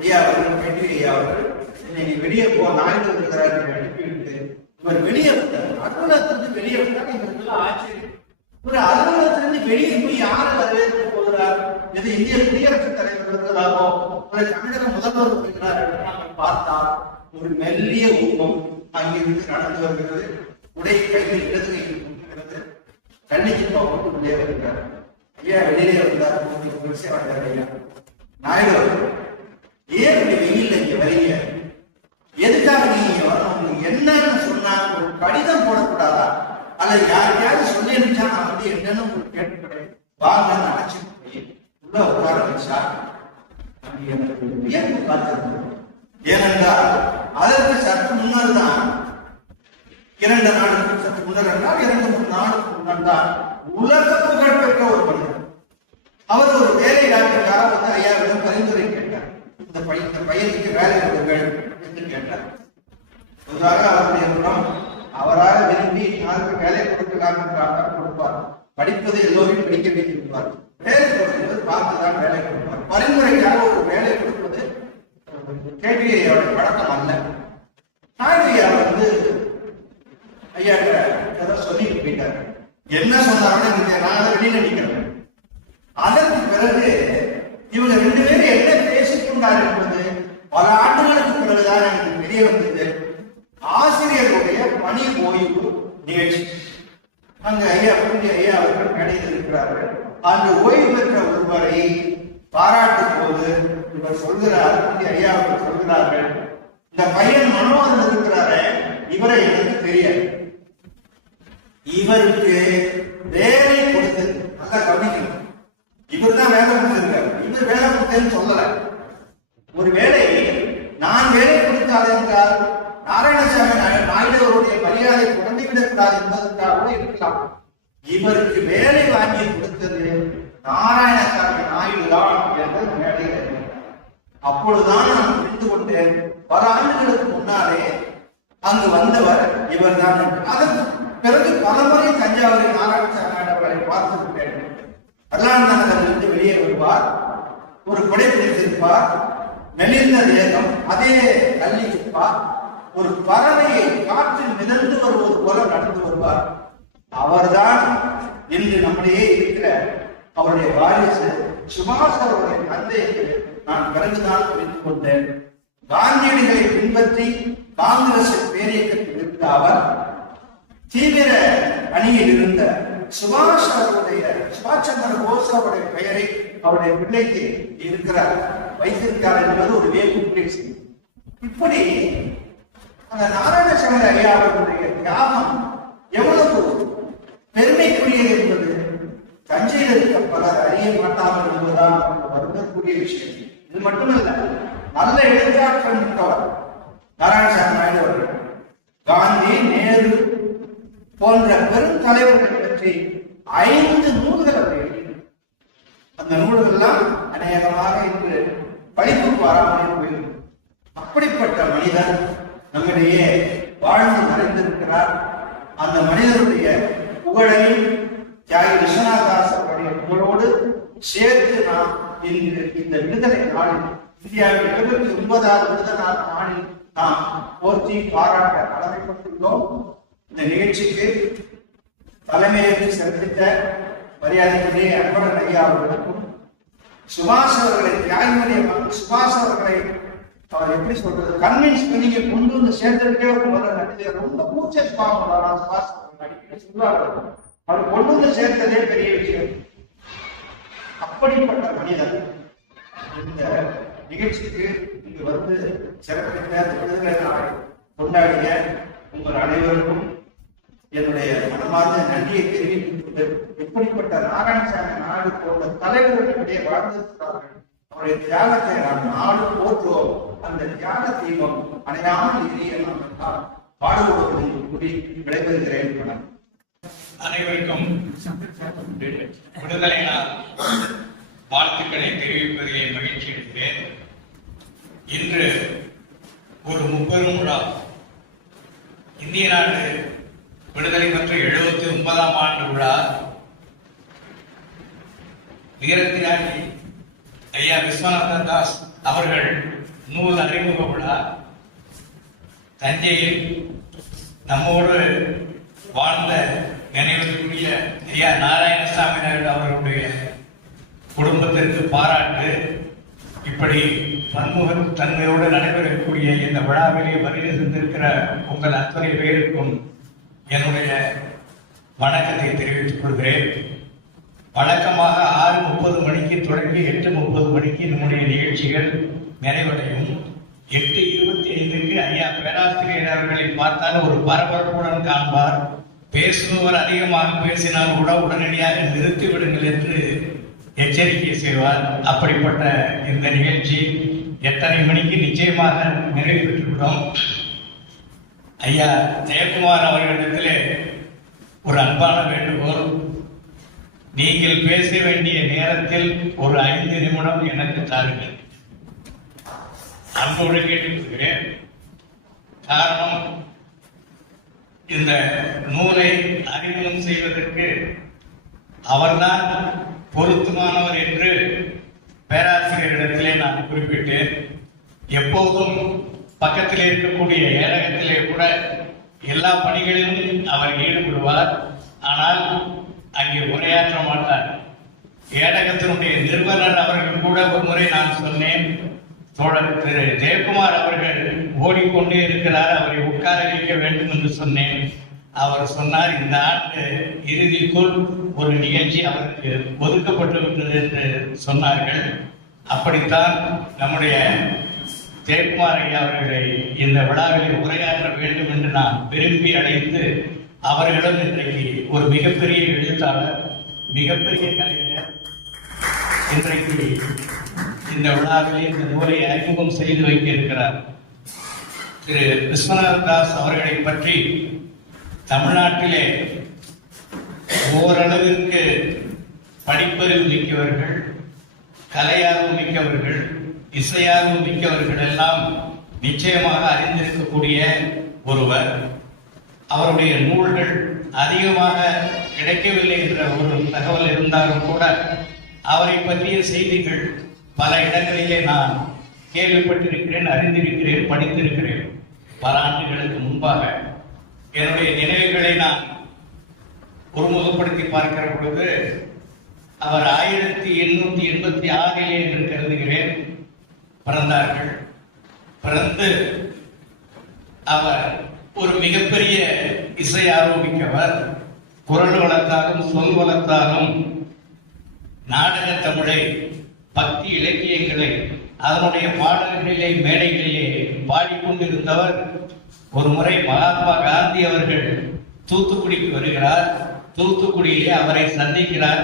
ஐயா அவர்கள் கேடிவி ஐயா அவர்கள் நீ வெளியே போ, நாயுடு இருக்கிறார் அனுப்பிவிட்டு இவர் வெளியே வந்தார். அலுவலகத்திலிருந்து வெளியே வந்தால் இவருக்கெல்லாம் ஆச்சரியம். ஒரு அலுவலகத்திலிருந்து வெளியே போய் யாரை வரவேற்க போகிறார்? இது இந்திய குடியரசுத் தலைவர் இருக்கிறாரோ, ஒரு தமிழக முதல்வர் இருக்கிறார் என்று நாங்கள் பார்த்தால் ஒரு மெல்லிய ஊக்கம் அங்கிருந்து நடந்து வருகிறது. உடை கையில் இடது கையில் கொடுக்கிறது. கண்ணிக்கு போட்டு உள்ளே வருகிறார். ஐயா வெளியே வந்தார். ஐயா நாயுடு ஏன் இப்படி வெயில் இங்க வரீங்க? எதுக்காக நீங்க வரணும்? என்னன்னு சொன்னா ஒரு கடிதம் போடக்கூடாதா? அல்லது யாருக்கையாவது சொல்லி இருந்துச்சா நான் வந்து என்னன்னு உங்களுக்கு கேட்டுக்கிறேன். வாங்க அழைச்சிட்டு போய் உள்ள உட்கார வச்சா எனக்கு வியப்பு காத்திருந்தது. ஏனென்றால் அதற்கு சற்று முன்னர் தான் 2 நாளுக்கு சற்று முன்னர் என்றால் 2-3 நாளுக்கு முன்னர் தான் உலக புகழ் பெற்ற ஒரு மனிதர். அவர் ஒரு வேலை டாக்டருக்காக வந்து ஐயாவிடம் பரிந்துரை கேட்டார். இந்த பையனுக்கு வேலை கொடுங்கள் என்று கேட்டார். பொதுவாக அவருடைய குணம் அவராக விரும்பி யாருக்கு வேலை கொடுக்கலாம் என்றால் கொடுப்பார். படிப்பது எல்லோரையும் படிக்க வைத்திருப்பார். வேலை கொடுப்பது பார்த்துதான் வேலை கொடுப்பார். பரிந்துரைக்காக ஒரு வேலை கொடுப்பது கேள்வியோட பழக்கம் அல்ல. நாயுடு வந்து ஐயா ஏதோ சொல்லிட்டு போயிட்டார். என்ன சொன்னாலும் நான் வெளியில நிற்கிறேன். அதற்கு பிறகு இவங்க 2 பேரும் என்ன பேசிக்கொண்டார் என்பது பல ஆண்டுகளுக்கு பிறகுதான் எனக்கு தெரிய வந்தது. ஆசிரியர்களுடைய பணி ஓய்வு நிகழ்ச்சி அங்கு ஐயா பூண்டி ஐயா அவர்கள் மேடையில் இருக்கிறார்கள். அந்த ஓய்வு பெற்ற ஒருவரை பாராட்டும் போது இவர் சொல்கிறார், பூண்டி ஐயா அவர்கள் சொல்கிறார்கள், இந்த பையன் மனோகரன் இருக்கிறாரே இவரை எனக்கு தெரியாது. இவருக்கு வேலை கொடுத்து நல்லா கவனிக்கணும். இவர் தான் வேலை கொடுத்திருக்காரு. இவர் வேலை கொடுத்தேன்னு சொல்லல. ஒரு வேலை நான் வேலை கொடுத்தால் என்றால் நாராயணசாமி நாயுடு அவருடைய மரியாதை குறைந்துவிடக் கூடாது என்பதற்காக இருக்கலாம். இவருக்கு வேலை வாங்கி கொடுத்தது நாராயணசாமி நாயுடு தான் என்று மேடையில். அப்பொழுதுதான் நான் புரிந்து கொண்டேன், பல ஆண்டுகளுக்கு முன்னாலே அங்கு வந்தவர் இவர் தான். அதற்கு பிறகு பலமுறை தஞ்சாவூரில் நாராயணசாமி நாயுடு அவர்களை பார்த்து விட்டேன். அருளானந்தனிலிருந்து வெளியே வருவார், ஒரு கொடை பிடித்திருப்பார், மெலிந்த தேகம், அதே தள்ளி இருப்பார், ஒரு பறவையை காற்றில் மிதந்து வருவது போல நடந்து வருவார். அவர்தான் இன்று நம்முடைய இருக்கிற அவருடைய வாரிசு சுபாஷ் அவருடைய தந்தை என்று நான் பிறகுதான் புரிந்து கொண்டேன். காந்தியடிகளை பின்பற்றி காங்கிரசின் பேரியக்கத்தில் இருந்த அவர் தீவிர அணியில் இருந்த சுபாஷ் சந்திர போஸ் அவருடைய பெயரை அவருடைய பிள்ளைக்கு இருக்கிறார் வைத்திருக்கிறார் என்பது ஒரு வேறு. இப்படி அந்த நாராயணசாமி ஐயா அவர்களுடைய தியாகம் எவ்வளவு பெருமைக்குரியது என்பது தஞ்சையில் இருக்க பலர் அறிய மாட்டாமல் என்பதுதான் வருந்தக்கூடிய விஷயம். இது மட்டுமல்ல, நல்ல எழுத்தாற்றல் மிக்கவர் நாராயணசாமி நாயுடு அவர்கள். காந்தி, நேரு போன்ற பெரும் தலைவர்களை பற்றி 5 நூல்கள் அவர் எழுதினார். அந்த நூல்கள் எல்லாம் அநேகமாக இன்று படிப்புக்கு வராமல் போயிருக்கும். அப்படிப்பட்ட மனிதன் நம்மிடையே வாழ்ந்து மறைந்திருக்கிறார். அந்த மனிதனுடைய புகழையும் தியாகி விஸ்வநாதாஸ் அவருடைய புகழோடு சேர்த்து நாம் இன்று இந்த விடுதலை நாளில், இந்தியாவின் 79வது விடுதலை நாளில் நாம் போற்றி பாராட்ட கடமைப்பட்டுள்ளோம். இந்த நிகழ்ச்சிக்கு தலைமையேற்று சிறப்பித்த மரியாதைக்குரிய அன்பழகன் ஐயா அவர்களுக்கும், சுபாஷ் அவர்களை, தியாகிமணிய சுபாஷ் அவர்களை அவர் எப்படி சொல்றது, கன்வின்ஸ் பண்ணி கொண்டு வந்து சேர்ந்திருக்கே முதல்ல நன்றி. ரொம்ப கூச்ச சுபாவம் சுபாஷ் அடிக்கடி சொல்லுவார்கள். அவர் கொண்டு வந்து சேர்த்ததே பெரிய விஷயம். அப்படிப்பட்ட மனிதர் இந்த நிகழ்ச்சிக்கு இங்கு வந்து சிறப்பித்த விடுதலை நாளை கொண்டாடிய உங்கள் அனைவருக்கும் என்னுடைய மனமார்ந்த நன்றியை தெரிவிக்கின்றது. இப்படிப்பட்ட நாராயணசாமி நாடு போன்ற தலைவர்களுடைய வாழ்ந்திருக்கிறார்கள். அவருடைய தியாகத்தை நாம் நாடு போற்றுவோம். அந்த தியாக தீபம் அனைவரும் எரிய நாம் பாடுபடுவது கூறி விடைபெறுகிறேன். வணக்கம். அனைவருக்கும் விடுதலை நாள் வாழ்த்துக்களை தெரிவிப்பதிலே மகிழ்ச்சி அடைகிறேன். இன்று ஒரு முப்பெரும் விழா. இந்திய நாடு விடுதலை பெற்ற 79ஆம் ஆண்டு விழா. வீரத்தியாகி ஐயா விஸ்வநாதன் தாஸ் அவர்கள் நூல் அறிமுக விழா. தஞ்சையில் நம்மோடு வாழ்ந்த நினைவுக்குரிய ஐயா நாராயணசாமி நாயுடு அவர்களுடைய குடும்பத்திற்கு பாராட்டு. இப்படி பன்முகத்தன்மையோடு நடைபெறக்கூடிய இந்த விழாவிலே வருகை தந்திருக்கிற உங்கள் அத்தனை பேருக்கும் என்னுடைய வணக்கத்தை தெரிவித்துக் கொள்கிறேன். வழக்கமாக 6:30 மணிக்கு தொடங்கி 8:30 மணிக்கு நம்முடைய நிகழ்ச்சிகள் நிறைவடையும். 8:25க்கு ஐயா பேராசிரியர் அவர்களை பார்த்தால் ஒரு பரபரப்புடன் காண்பார். பேசுபவர் அதிகமாக பேசினால் கூட உடனடியாக நிறுத்திவிடுங்கள் என்று எச்சரிக்கை செய்வார். அப்படிப்பட்ட இந்த நிகழ்ச்சி 8:30 மணிக்கு நிச்சயமாக நிறைவு பெற்றுவிடும். ஐயா ஜெயக்குமார் அவர்களிடத்திலே ஒரு அன்பான வேண்டுகோள். நீங்கள் பேச வேண்டிய நேரத்தில் ஒரு 5 நிமிடம் எனக்கு தாருங்கள். அன்போடு கேட்டுக்கொள்கிறேன். காரணம், இந்த நூலை அறிமுகம் செய்வதற்கு அவர்தான் பொருத்தமானவர் என்று பேராசிரியரிடத்திலே நான் குறிப்பிட்டேன். எப்போதும் பக்கத்திலே இருக்கக்கூடிய ஏலகத்திலே கூட எல்லா பணிகளிலும் அவர் ஈடுபடுவார். ஆனால் அங்கே உரையாற்ற மாட்டார். ஏலகத்தினுடைய நிறுவனர் அவர்கள் கூட ஒரு முறை நான் சொன்னேன், தோழர் திரு ஜெயக்குமார் அவர்கள் ஓடிக்கொண்டே இருக்கிறார், அவரை உட்கார வைக்க வேண்டும் என்று சொன்னேன். அவர் சொன்னார், இந்த ஆண்டு இறுதிக்குள் ஒரு நிகழ்ச்சி அவருக்கு ஒதுக்கப்பட்டு விட்டது என்று சொன்னார்கள். அப்படித்தான் நம்முடைய ஜெயக்குமார் ஐயா அவர்களை இந்த விழாவில் உரையாற்ற வேண்டும் என்று நான் விரும்பி அழைத்து அவர்களிடம் இன்றைக்கு ஒரு மிகப்பெரிய எழுத்தாளர், மிகப்பெரிய கலைஞர் இன்றைக்கு இந்த விழாவில் இந்த நூலை அறிமுகம் செய்து வைக்க இருக்கிறார். திரு விஸ்வநாதன் தாஸ் அவர்களை பற்றி தமிழ்நாட்டிலே ஓரளவிற்கு படிப்பறிவு மிக்கவர்கள், கலையார்வம் மிக்கவர்கள், இசையார்வம் மிக்கவர்கள் எல்லாம் நிச்சயமாக அறிந்திருக்கக்கூடிய ஒருவர். அவருடைய நூல்கள் அதிகமாக கிடைக்கவில்லை என்ற ஒரு தகவல் இருந்தாலும் கூட அவரை பற்றிய செய்திகள் பல இடங்களிலே நான் கேள்விப்பட்டிருக்கிறேன், அறிந்திருக்கிறேன், படித்திருக்கிறேன். பல ஆண்டுகளுக்கு முன்பாக என்னுடைய நினைவுகளை நான் ஒருமுகப்படுத்தி பார்க்கிற பொழுது அவர் 1886 என்று கருதுகிறேன் பிறந்தார்கள். பிறந்து அவர் ஒரு மிகப்பெரிய இசை ஆரோபிக்கவர். குரல் வளர்த்தாலும் சொல் வளர்த்தாலும் நாடக தமிழை, பக்தி இலக்கியங்களை அதனுடைய பாடல்களிலே மேடைகளிலே பாடிக்கொண்டிருந்தவர். ஒரு முறை மகாத்மா காந்தி அவர்கள் தூத்துக்குடிக்கு வருகிறார். தூத்துக்குடியிலே அவரை சந்திக்கிறார்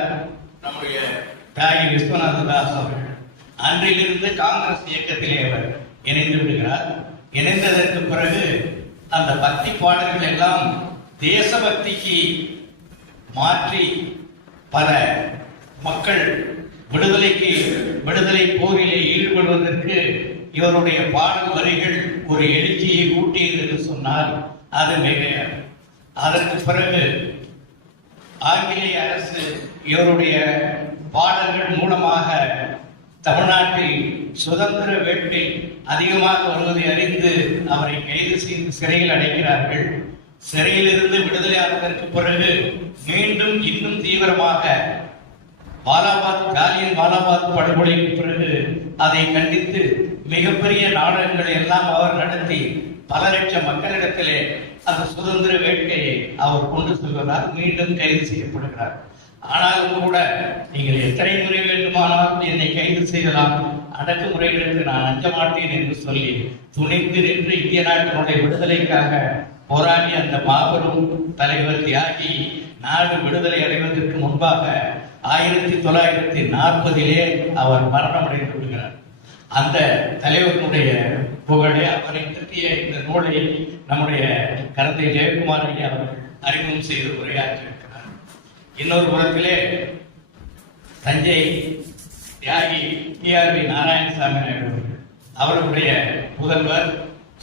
நம்முடைய தியாகி விஸ்வநாதன் தாஸ் அவர்கள். அன்றிலிருந்து காங்கிரஸ் இயக்கத்திலே அவர் இணைந்து விடுகிறார். இணைந்ததற்கு பிறகு அந்த பக்தி பாடல்கள் எல்லாம் தேசபக்திக்கு மாற்றி பல மக்கள் விடுதலை போரிலே ஈடுபடுவதற்கு இவருடைய பாடல் வரிகள் ஒரு எழுச்சியை ஊட்டியது என்று சொன்னால் அது மிகையாது. அதற்கு பிறகு ஆங்கிலேய அரசு இவருடைய பாடல்கள் மூலமாக தமிழ்நாட்டில் சுதந்திர வேட்டை அதிகமாக வருவதை அறிந்து அவரை கைது செய்து சிறையில் அடைக்கிறார்கள். சிறையிலிருந்து விடுதலையானதற்கு பிறகு மீண்டும் இன்னும் தீவிரமாக ஜாலியன் வாலாபாத் படுகொலைக்கு பிறகு அதை கண்டித்து மிகப்பெரிய நாடகங்களை எல்லாம் அவர் நடத்தி பல லட்சம் மக்களிடத்திலே அந்த சுதந்திர வேட்கையை அவர் கொண்டு செல்வதால் மீண்டும் கைது செய்யப்படுகிறார். ஆனாலும் கூட நீங்கள் எத்தனை முறை வேண்டுமானாலும் என்னை கைது செய்யலாம், அடக்குமுறைகளுக்கு நான் அஞ்ச மாட்டேன் என்று சொல்லி துணிந்து நின்று இந்திய நாட்டினுடைய விடுதலைக்காக போராடி அந்த மாபெரும் தலைவர் தியாகி நாடு விடுதலை அடைவதற்கு முன்பாக 1940 அவர் மரணமடைந்து விடுகிறார். அந்த தலைவர்களுடைய புகழை அவரை பற்றிய இந்த நூலை நம்முடைய கரந்தை ஜெயக்குமார் ஐயா அவர்கள் அறிமுகம் செய்து உரையாற்றியிருக்கிறார். இன்னொரு புறத்திலே தஞ்சை தியாகி டி.ஆர்.வி. நாராயணசாமி அவர்களுடைய புதல்வர்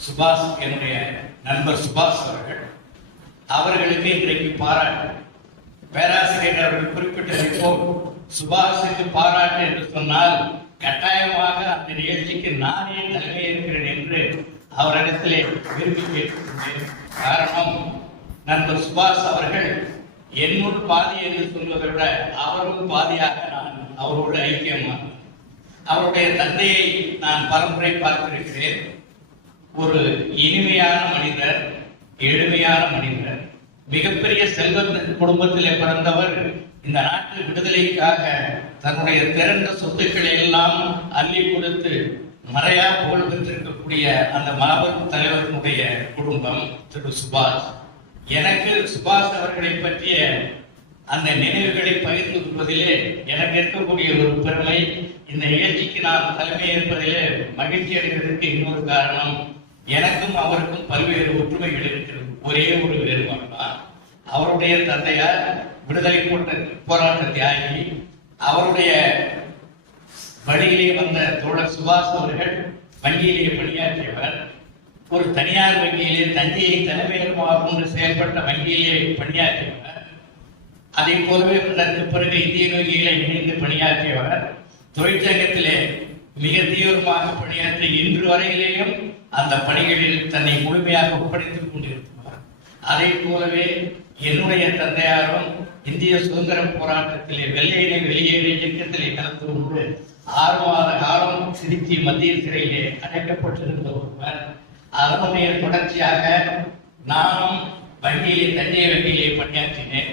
சுபாஷ், என்னுடைய நண்பர் சுபாஷ் அவர்களுக்கு இன்றைக்கு பாராட்டு. பேராசிரியர் அவர்கள் குறிப்பிட்டதை போல் சுபாஷுக்கு பாராட்டு என்று சொன்னால் கட்டாயமாக அந்த நிகழ்ச்சிக்கு நானே தலைமையேற்கிறேன் என்று அவரிடத்திலே விரும்பி கேட்டுக்கொண்டேன். காரணம், நண்பர் சுபாஷ் அவர்கள் என்னுள் பாதி என்று சொல்வதை விட அவரும் பாதியாக நான் அவரோடு ஐக்கியமானேன். அவருடைய தந்தையை நான் பலமுறை பார்த்திருக்கிறேன். ஒரு இனிமையான மனிதர், எளிமையான மனிதர், மிகப்பெரிய செல்வ குடும்பத்திலே பிறந்தவர். இந்த நாட்டு விடுதலைக்காக தன்னுடைய திரண்ட சொத்துக்களை எல்லாம் அள்ளி கொடுத்து மறையா புகழ் பெற்றிருக்கக்கூடிய அந்த மாபெரும் தலைவர்களுடைய குடும்பம் திரு சுபாஷ். எனக்கு சுபாஷ் அவர்களை பற்றிய அந்த நினைவுகளை பகிர்ந்து கொள்வதிலே எனக்கு இருக்கக்கூடிய ஒரு பெருமை. இந்த நிகழ்ச்சிக்கு நான் தலைமை ஏற்பதிலே மகிழ்ச்சி அடைவதற்கு இன்னொரு காரணம், எனக்கும் அவருக்கும் பல்வேறு ஒற்றுமைகள் இருக்கிறது. ஒரே ஒரு வேறுபாடு தான், அவருடைய தந்தையார் விடுதலை போராட்ட தியாகி, அவருடைய வழியிலே வந்த தோழர் சுபாஷ் அவர்கள் வங்கியிலே பணியாற்றியவர். ஒரு தனியார் வங்கியிலே தஞ்சையை தலைமையிடமாக கொண்டு செயல்பட்ட வங்கியிலே பணியாற்றியவர். அதை போலவே அதற்கு பிறகு இந்திய வங்கியிலே இணைந்து பணியாற்றியவர். தொழிற்சங்கத்திலே மிக தீவிரமாக பணியாற்றி இன்று வரையிலேயும் அந்த பணிகளில் தன்னை முழுமையாக ஒப்படைத்துக் கொண்டிருக்கிறார். அதை போலவே என்னுடைய தந்தையாரும் இந்திய சுதந்திர போராட்டத்திலே வெள்ளையினை வெளியேறிய இயக்கத்திலே கலந்து கொண்டு 6 மாத காலம் திருச்சி மத்திய சிறையிலே அடைக்கப்பட்டிருந்த ஒருவர். அதனுடைய தொடர்ச்சியாக நானும் வங்கியிலே தஞ்சை வங்கியிலே பணியாற்றினேன்.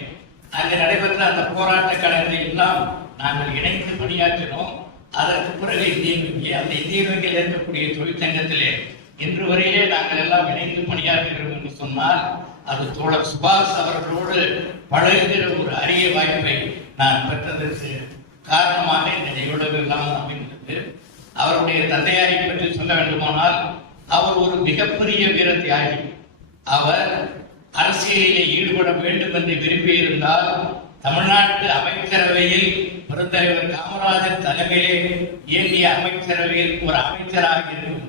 அங்கு நடைபெற்ற அந்த போராட்ட களங்களை எல்லாம் நாங்கள் இணைந்து பணியாற்றினோம். அதற்கு பிறகு இந்திய வங்கி, அந்த இந்திய வங்கியில் இருக்கக்கூடிய தொழிற்சங்கத்திலே இன்று வரையிலே நாங்கள் எல்லாம் இணைந்து பணியாற்றுகிறோம் என்று சொன்னால் அது தோழர் சுபாஷ் அவர்களோடு பழகுகிற ஒரு அரிய வாய்ப்பை நான் பெற்றதற்கு காரணமாக இந்த நிகழ்வு எல்லாம் அமைந்தது. அவருடைய தந்தையாரை பற்றி சொல்ல வேண்டுமானால் அவர் ஒரு மிகப்பெரிய வீர தியாகி. அவர் அரசியலிலே ஈடுபட வேண்டும் என்று விரும்பியிருந்தால் தமிழ்நாட்டு அமைச்சரவையில் பெருந்தலைவர் காமராஜர் தலைமையிலே இயங்கிய அமைச்சரவையில் ஒரு அமைச்சராக இருக்கும்.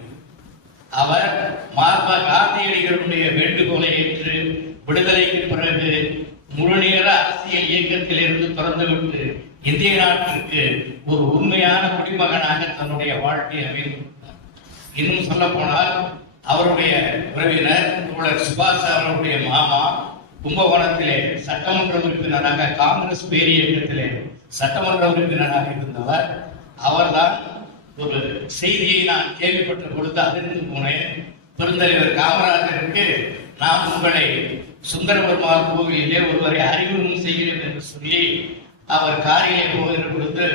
அவர் மகாத்மா காந்தியடிகளுடைய வேண்டுகோளை ஏற்று விடுதலைக்கு பிறகு முழுநேர அரசியல் இயக்கத்தில் இருந்து திறந்துவிட்டு இந்திய நாட்டிற்கு ஒரு உண்மையான குடிமகனாக தன்னுடைய வாழ்க்கையை அமைந்துள்ளார். இன்னும் சொல்ல போனால் அவருடைய உறவினர் தோழர் சுபாஷ் அவருடைய மாமா கும்பகோணத்திலே சட்டமன்ற உறுப்பினராக காங்கிரஸ் பேரி இயக்கத்திலே சட்டமன்ற உறுப்பினராக இருந்தவர். அவர்தான் ஒரு செய்தியை நான் கேள்விப்பட்ட பொழுது அதிர்ந்து போனேன். பெருந்தலைவர் காமராஜருக்கு நான் உங்களை சுந்தரபெருமாள் கோவிலிலே ஒருவரை அறிமுகம் செய்கிறேன் என்று சொல்லி அவர் காரிலே போகிற பொழுது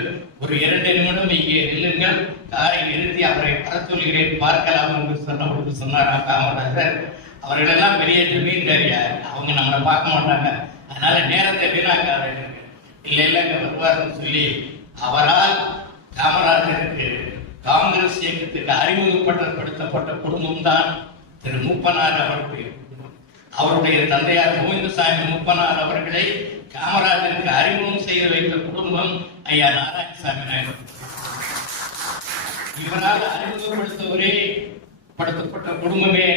ஒரு 2 நிமிடம் இங்கே நில்லுங்கள், காரை நிறுத்தி அவரை வர சொல்கிறேன் பார்க்கலாம் என்று சொன்ன பொழுது சொன்னாரா காமராஜர், அவர்களெல்லாம் பெரிய ஜமீன்தாரியார், அவங்க நம்மளை பார்க்க மாட்டாங்க, அதனால நேரத்தை வீணாக்காத, இல்லைங்க வருவார்னு சொல்லி அவரால் காமராஜருக்கு காங்கிரஸ் இயக்கத்துக்கு அறிமுகப்படுத்தப்பட்ட குடும்பம் தான் திரு மூப்பனார் அவர்களுடைய குடும்பம். அவருடைய தந்தையார் கோவிந்தசாமி மூப்பனார் அவர்களை காமராஜருக்கு அறிமுகம் செய்து வைத்த குடும்பம் ஐயா நாராயணசாமி நாயுடு. இவரால் அறிமுகப்படுத்தவரே படுத்தப்பட்ட குடும்பமே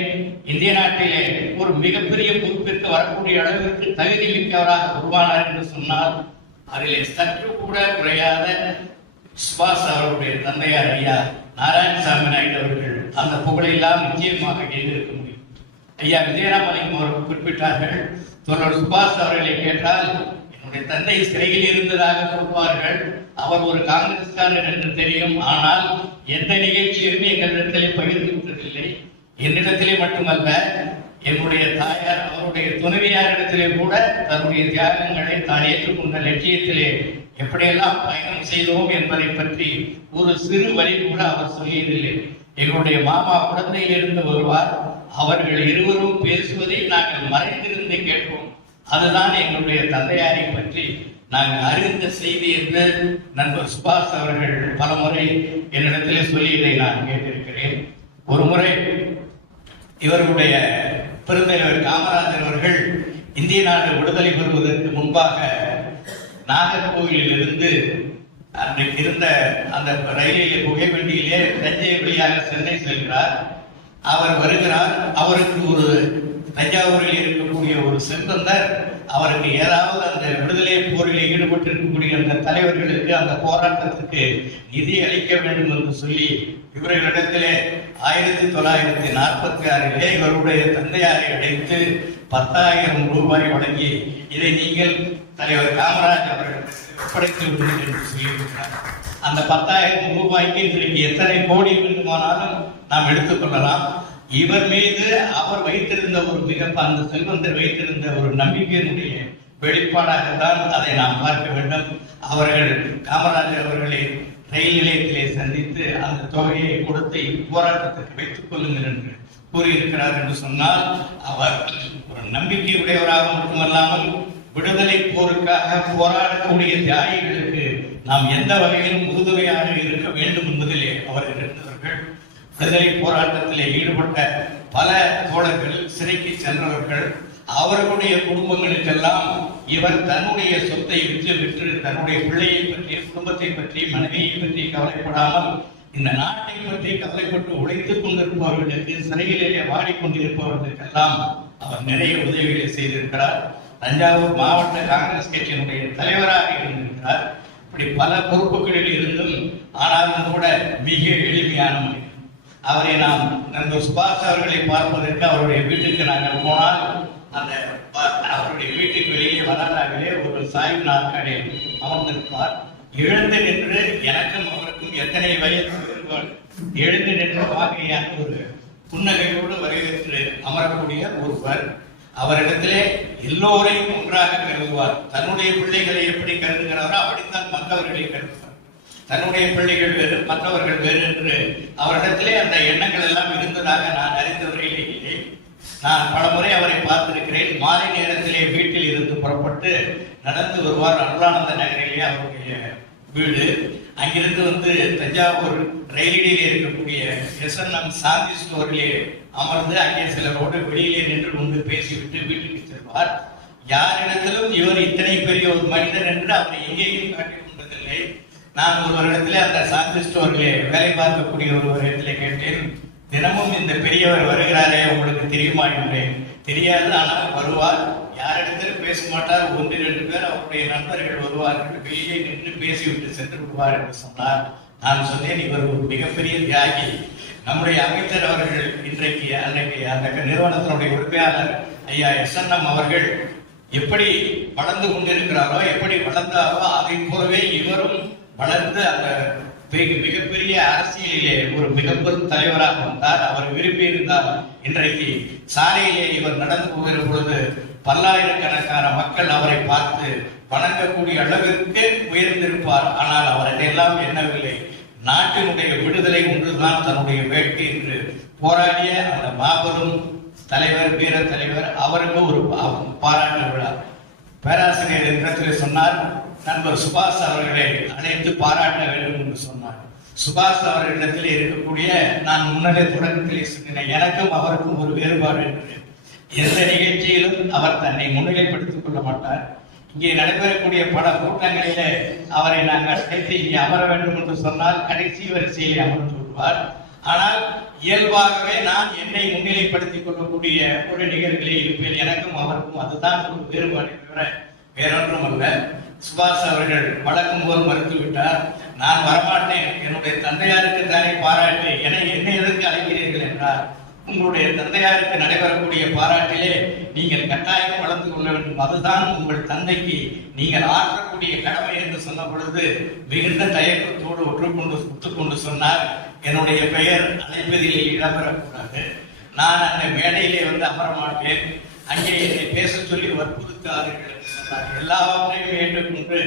இந்திய நாட்டிலே ஒரு மிகப்பெரிய பொறுப்பிற்கு வரக்கூடிய அளவிற்கு தகுதி மிக்கவராக உருவானார் என்று சொன்னால் அதிலே சற்று கூட குறையாத சுபாஷ் அவர்களுடைய தந்தையார் ஐயா நாராயணசாமி நாயுடு அவர்கள் அந்த புகழெல்லாம் நிச்சயமாக எழுந்திருக்க முடியும். ஐயா விஜயராமலிங்கம் அவர்கள் குறிப்பிட்டார்கள், தோழர் சுபாஷ் அவர்களை கேட்டால் என்னுடைய தந்தை சிறையில் இருந்ததாக சொல்வார்கள், அவர் ஒரு காங்கிரஸ்காரர் என்று தெரியும், ஆனால் எந்த நிகழ்ச்சியுமே எங்களிடத்திலே பகிர்ந்து விட்டதில்லை. என்னிடத்திலே மட்டுமல்ல, என்னுடைய தாயார் அவருடைய துணைவியாரிடத்திலே கூட தன்னுடைய தியாகங்களை தான் ஏற்றுக்கொண்ட லட்சியத்திலே எப்படியெல்லாம் பயணம் செய்தோம் என்பதை பற்றி ஒரு சிறு வரி கூட அவர் சொல்லியதில்லை. எங்களுடைய மாமா குழந்தையிலிருந்து வருவார், அவர்கள் இருவரும் பேசுவதை நாங்கள் மறைந்திருந்து கேட்போம். அதுதான் எங்களுடைய தந்தையாரை பற்றி நாங்கள் அறிந்த செய்தி என்று நண்பர் சுபாஷ் அவர்கள் பலமுறை என்னிடத்திலே சொல்லியதை நான் கேட்டிருக்கிறேன். ஒரு முறை இவர்களுடைய பெருந்தலைவர் காமராஜர் அவர்கள் இந்திய நாடு விடுதலை பெறுவதற்கு முன்பாக நாகர்கோவிலில் இருந்து அன்றைக்கு இருந்த அந்த ரயிலிலே புகைவண்டியிலே தஞ்சை வழியாக சென்னை செல்கிறார். அவர் வருகிறார். அவருக்கு ஒரு தஞ்சாவூரில் இருக்கக்கூடிய ஒரு செல்வந்தர் அவருக்கு ஏதாவது அந்த விடுதலை போரில் ஈடுபட்டிருக்கக்கூடிய அந்த தலைவர்களுக்கு அந்த போராட்டத்துக்கு நிதி அளிக்க வேண்டும் என்று சொல்லி இவர்களிடத்திலே 1946 இவருடைய தந்தையாரை அழைத்து 10,000 ரூபாய் வழங்கி இதை நீங்கள் தலைவர் காமராஜ் அவர்கள் ஒப்படைத்து விடுங்கள் என்று சொல்லியிருக்கிறார். அந்த 10,000 ரூபாய்க்கு இன்றைக்கு எத்தனை கோடி வேண்டுமானாலும் நாம் எடுத்துக்கொள்ளலாம். இவர் மீது அவர் வைத்திருந்த ஒரு அந்த செல்வந்தர் வைத்திருந்த ஒரு நம்பிக்கையினுடைய வெளிப்பாடாகத்தான் அதை நாம் பார்க்க வேண்டும். அவர்கள் காமராஜர் அவர்களை ரயில் நிலையத்திலே சந்தித்து அந்த தொகையை கொடுத்து போராட்டத்திற்கு வைத்துக் கொள்ளுங்கள் என்று கூறியிருக்கிறார் என்று சொன்னால் அவர் ஒரு நம்பிக்கை உடையவராக மட்டுமல்லாமல் விடுதலை போருக்காக போராடக்கூடிய தியாகிகளுக்கு நாம் எந்த வகையிலும் உறுதுணையாக இருக்க வேண்டும் என்பதிலே அவர்கள் இருந்தவர்கள். விடுதலை போராட்டத்திலே ஈடுபட்ட பல தோழர்கள், சிறைக்கு சென்றவர்கள், அவர்களுடைய குடும்பங்களுக்கெல்லாம் இவர் தன்னுடைய சொத்தை விற்று தன்னுடைய பிள்ளையை பற்றி, குடும்பத்தை பற்றி, மனைவியை பற்றி கவலைப்படாமல் இந்த நாட்டை பற்றி கவலைப்பட்டு உழைத்துக் கொண்டிருப்பவர்களுக்கு, சிறையிலேயே வாடிக்கொண்டிருப்பவர்களுக்கெல்லாம் அவர் நிறைய உதவிகளை செய்திருக்கிறார். தஞ்சாவூர் மாவட்ட காங்கிரஸ் கட்சியினுடைய தலைவராக இருந்திருக்கிறார். இப்படி பல பொறுப்புகளில் இருந்தும் ஆனாலும் கூட மிக எளிமையான மனிதர். அவரை நாம் நண்பர் சுபாஷ் அவர்களை பார்ப்பதற்கு அவருடைய வீட்டுக்கு நாங்கள் போனால் அந்த அவருடைய வீட்டுக்கு வெளியே வராதாகவே ஒரு சாய்வு நாற்காலியில் அமர்ந்திருப்பார். எழுந்து நின்று எனக்கும் அவருக்கும் எத்தனை வயது வேறுபாடு, எழுந்து நின்று வாகையான ஒரு புன்னகையோடு வரவேற்று அமரக்கூடிய ஒருவர். அவரிடத்திலே எல்லோரையும் ஒன்றாக கருதுவார். தன்னுடைய பிள்ளைகளை எப்படி கருதுகிறாரோ அப்படித்தான் மற்றவர்களை கருதுவார். தன்னுடைய பிள்ளைகள் வேறு, மற்றவர்கள் வேறு என்று அவரிடத்திலே அந்த எண்ணங்கள் எல்லாம் இருந்ததாக நான் அறிந்தவரையிலே இல்லை. நான் பல முறை அவரை பார்த்திருக்கிறேன். மாலை நேரத்திலே வீட்டில் இருந்து புறப்பட்டு நடந்து வருவார். அருளானந்த நகரிலே அவருடைய வீடு. அங்கிருந்து வந்து தஞ்சாவூர் ரயிலிலே இருக்கக்கூடிய SNM சாந்தி ஸ்டோரிலே அமர்ந்து அங்கே சிலரோடு வெளியிலே நின்று கொண்டு பேசிவிட்டு வீட்டுக்கு செல்வார். யாரிடத்திலும் இவர் இத்தனை பெரிய ஒரு மனிதன் என்று அவரை எங்கேயும் காட்டிக் கொண்டதில்லை. நான் ஒருவரிடத்திலே அந்த சாந்தி ஸ்டோரிலே வேலை பார்க்கக்கூடிய ஒருவரிடத்திலே கேட்டேன், தினமும் இந்த பெரியவர் வருகிறாரே உங்களுக்கு தெரியுமா என்றேன். தெரியாது, ஆனால் வருவார். யாரிடத்திலும் பேச மாட்டார். 1-2 பேர் அவருடைய நண்பர்கள் வருவார்கள். வெளியே நின்று பேசிவிட்டு சென்று விடுவார் என்று சொன்னார். நான் சொன்னேன், இவர் ஒரு மிகப்பெரிய தியாகி. நம்முடைய அமைச்சர் அவர்கள் அன்றைக்கு அந்த நிறுவனத்தினுடைய உரிமையாளர் ஐயா SNM அவர்கள் எப்படி வளர்ந்து கொண்டிருக்கிறாரோ, எப்படி வளர்ந்தாரோ அதை போலவே இவரும் வளர்ந்து அந்த மிகப்பெரிய அரசியலிலே ஒரு மிகப்பெரும் தலைவராக வந்தார். அவர் விரும்பி இருந்தார். இன்றைக்கு சாலையிலே இவர் நடந்து போகிற பொழுது பல்லாயிரக்கணக்கான மக்கள் அவரை பார்த்து வணங்கக்கூடிய அளவிற்கு உயர்ந்திருப்பார். ஆனால் அவர் அதையெல்லாம் எண்ணவில்லை. நாட்டினுடைய விடுதலை ஒன்றுதான் தன்னுடைய வேட்கை என்று போராடிய அந்த மாபெரும் தலைவர், வீர தலைவர், அவருக்கு ஒரு பாராட்டு விழா. பேராசிரியர் இடத்தில் சொன்னார், நண்பர் சுபாஷ் அவர்களை அழைத்து பாராட்ட வேண்டும் என்று சொன்னார். சுபாஷ் அவர்களிடத்தில் இருக்கக்கூடிய, நான் முன்னரே தொடக்கத்திலே சொன்னேன், எனக்கும் அவருக்கும் ஒரு வேறுபாடு என்று. எந்த நிகழ்ச்சியிலும் அவர் தன்னை முன்னிலைப்படுத்திக் கொள்ள மாட்டார். இங்கே நடைபெறக்கூடிய பல கூட்டங்களிலே அவரை நாங்கள் அழைத்து இங்கே அமர வேண்டும் என்று சொன்னால் கடைசி வரிசையிலே அமர்ந்து விடுவார். ஆனால் இயல்பாகவே நான் என்னை முன்னிலைப்படுத்திக் கொள்ளக்கூடிய ஒரு நிகழ்வுகளே இருப்பேன். எனக்கும் அவருக்கும் அதுதான் ஒரு வேறுபாடு தவிர வேறொன்றும் அல்ல. சுபாஷ் அவர்கள் வழக்கம் போல் மறுத்துவிட்டார். நான் வரமாட்டேன், என்னுடைய தந்தையாருக்கு தானே பாராட்டு, என்னை எதற்கு அழைக்கிறீர்கள் என்றார். உங்களுடைய தந்தையாருக்கு நடைபெறக்கூடிய பாராட்டிலே நீங்கள் கட்டாயம் கலந்து கொள்ள வேண்டும், அதுதான் உங்கள் தந்தைக்கு நீங்கள் ஆற்றக்கூடிய கடமை என்று சொன்ன பொழுது மிகுந்த தயக்கத்தோடு ஒத்துக்கொண்டு சொன்னார், என்னுடைய பெயர் அழைப்பதிலே இடம்பெறக்கூடாது, நான் அந்த மேடையிலே வந்து அமரமாட்டேன், அங்கே என்னை பேச சொல்லி வற்புறுத்தார்கள் என்று சொன்னார். எல்லாவற்றையும் ஏற்றுக்கொண்டு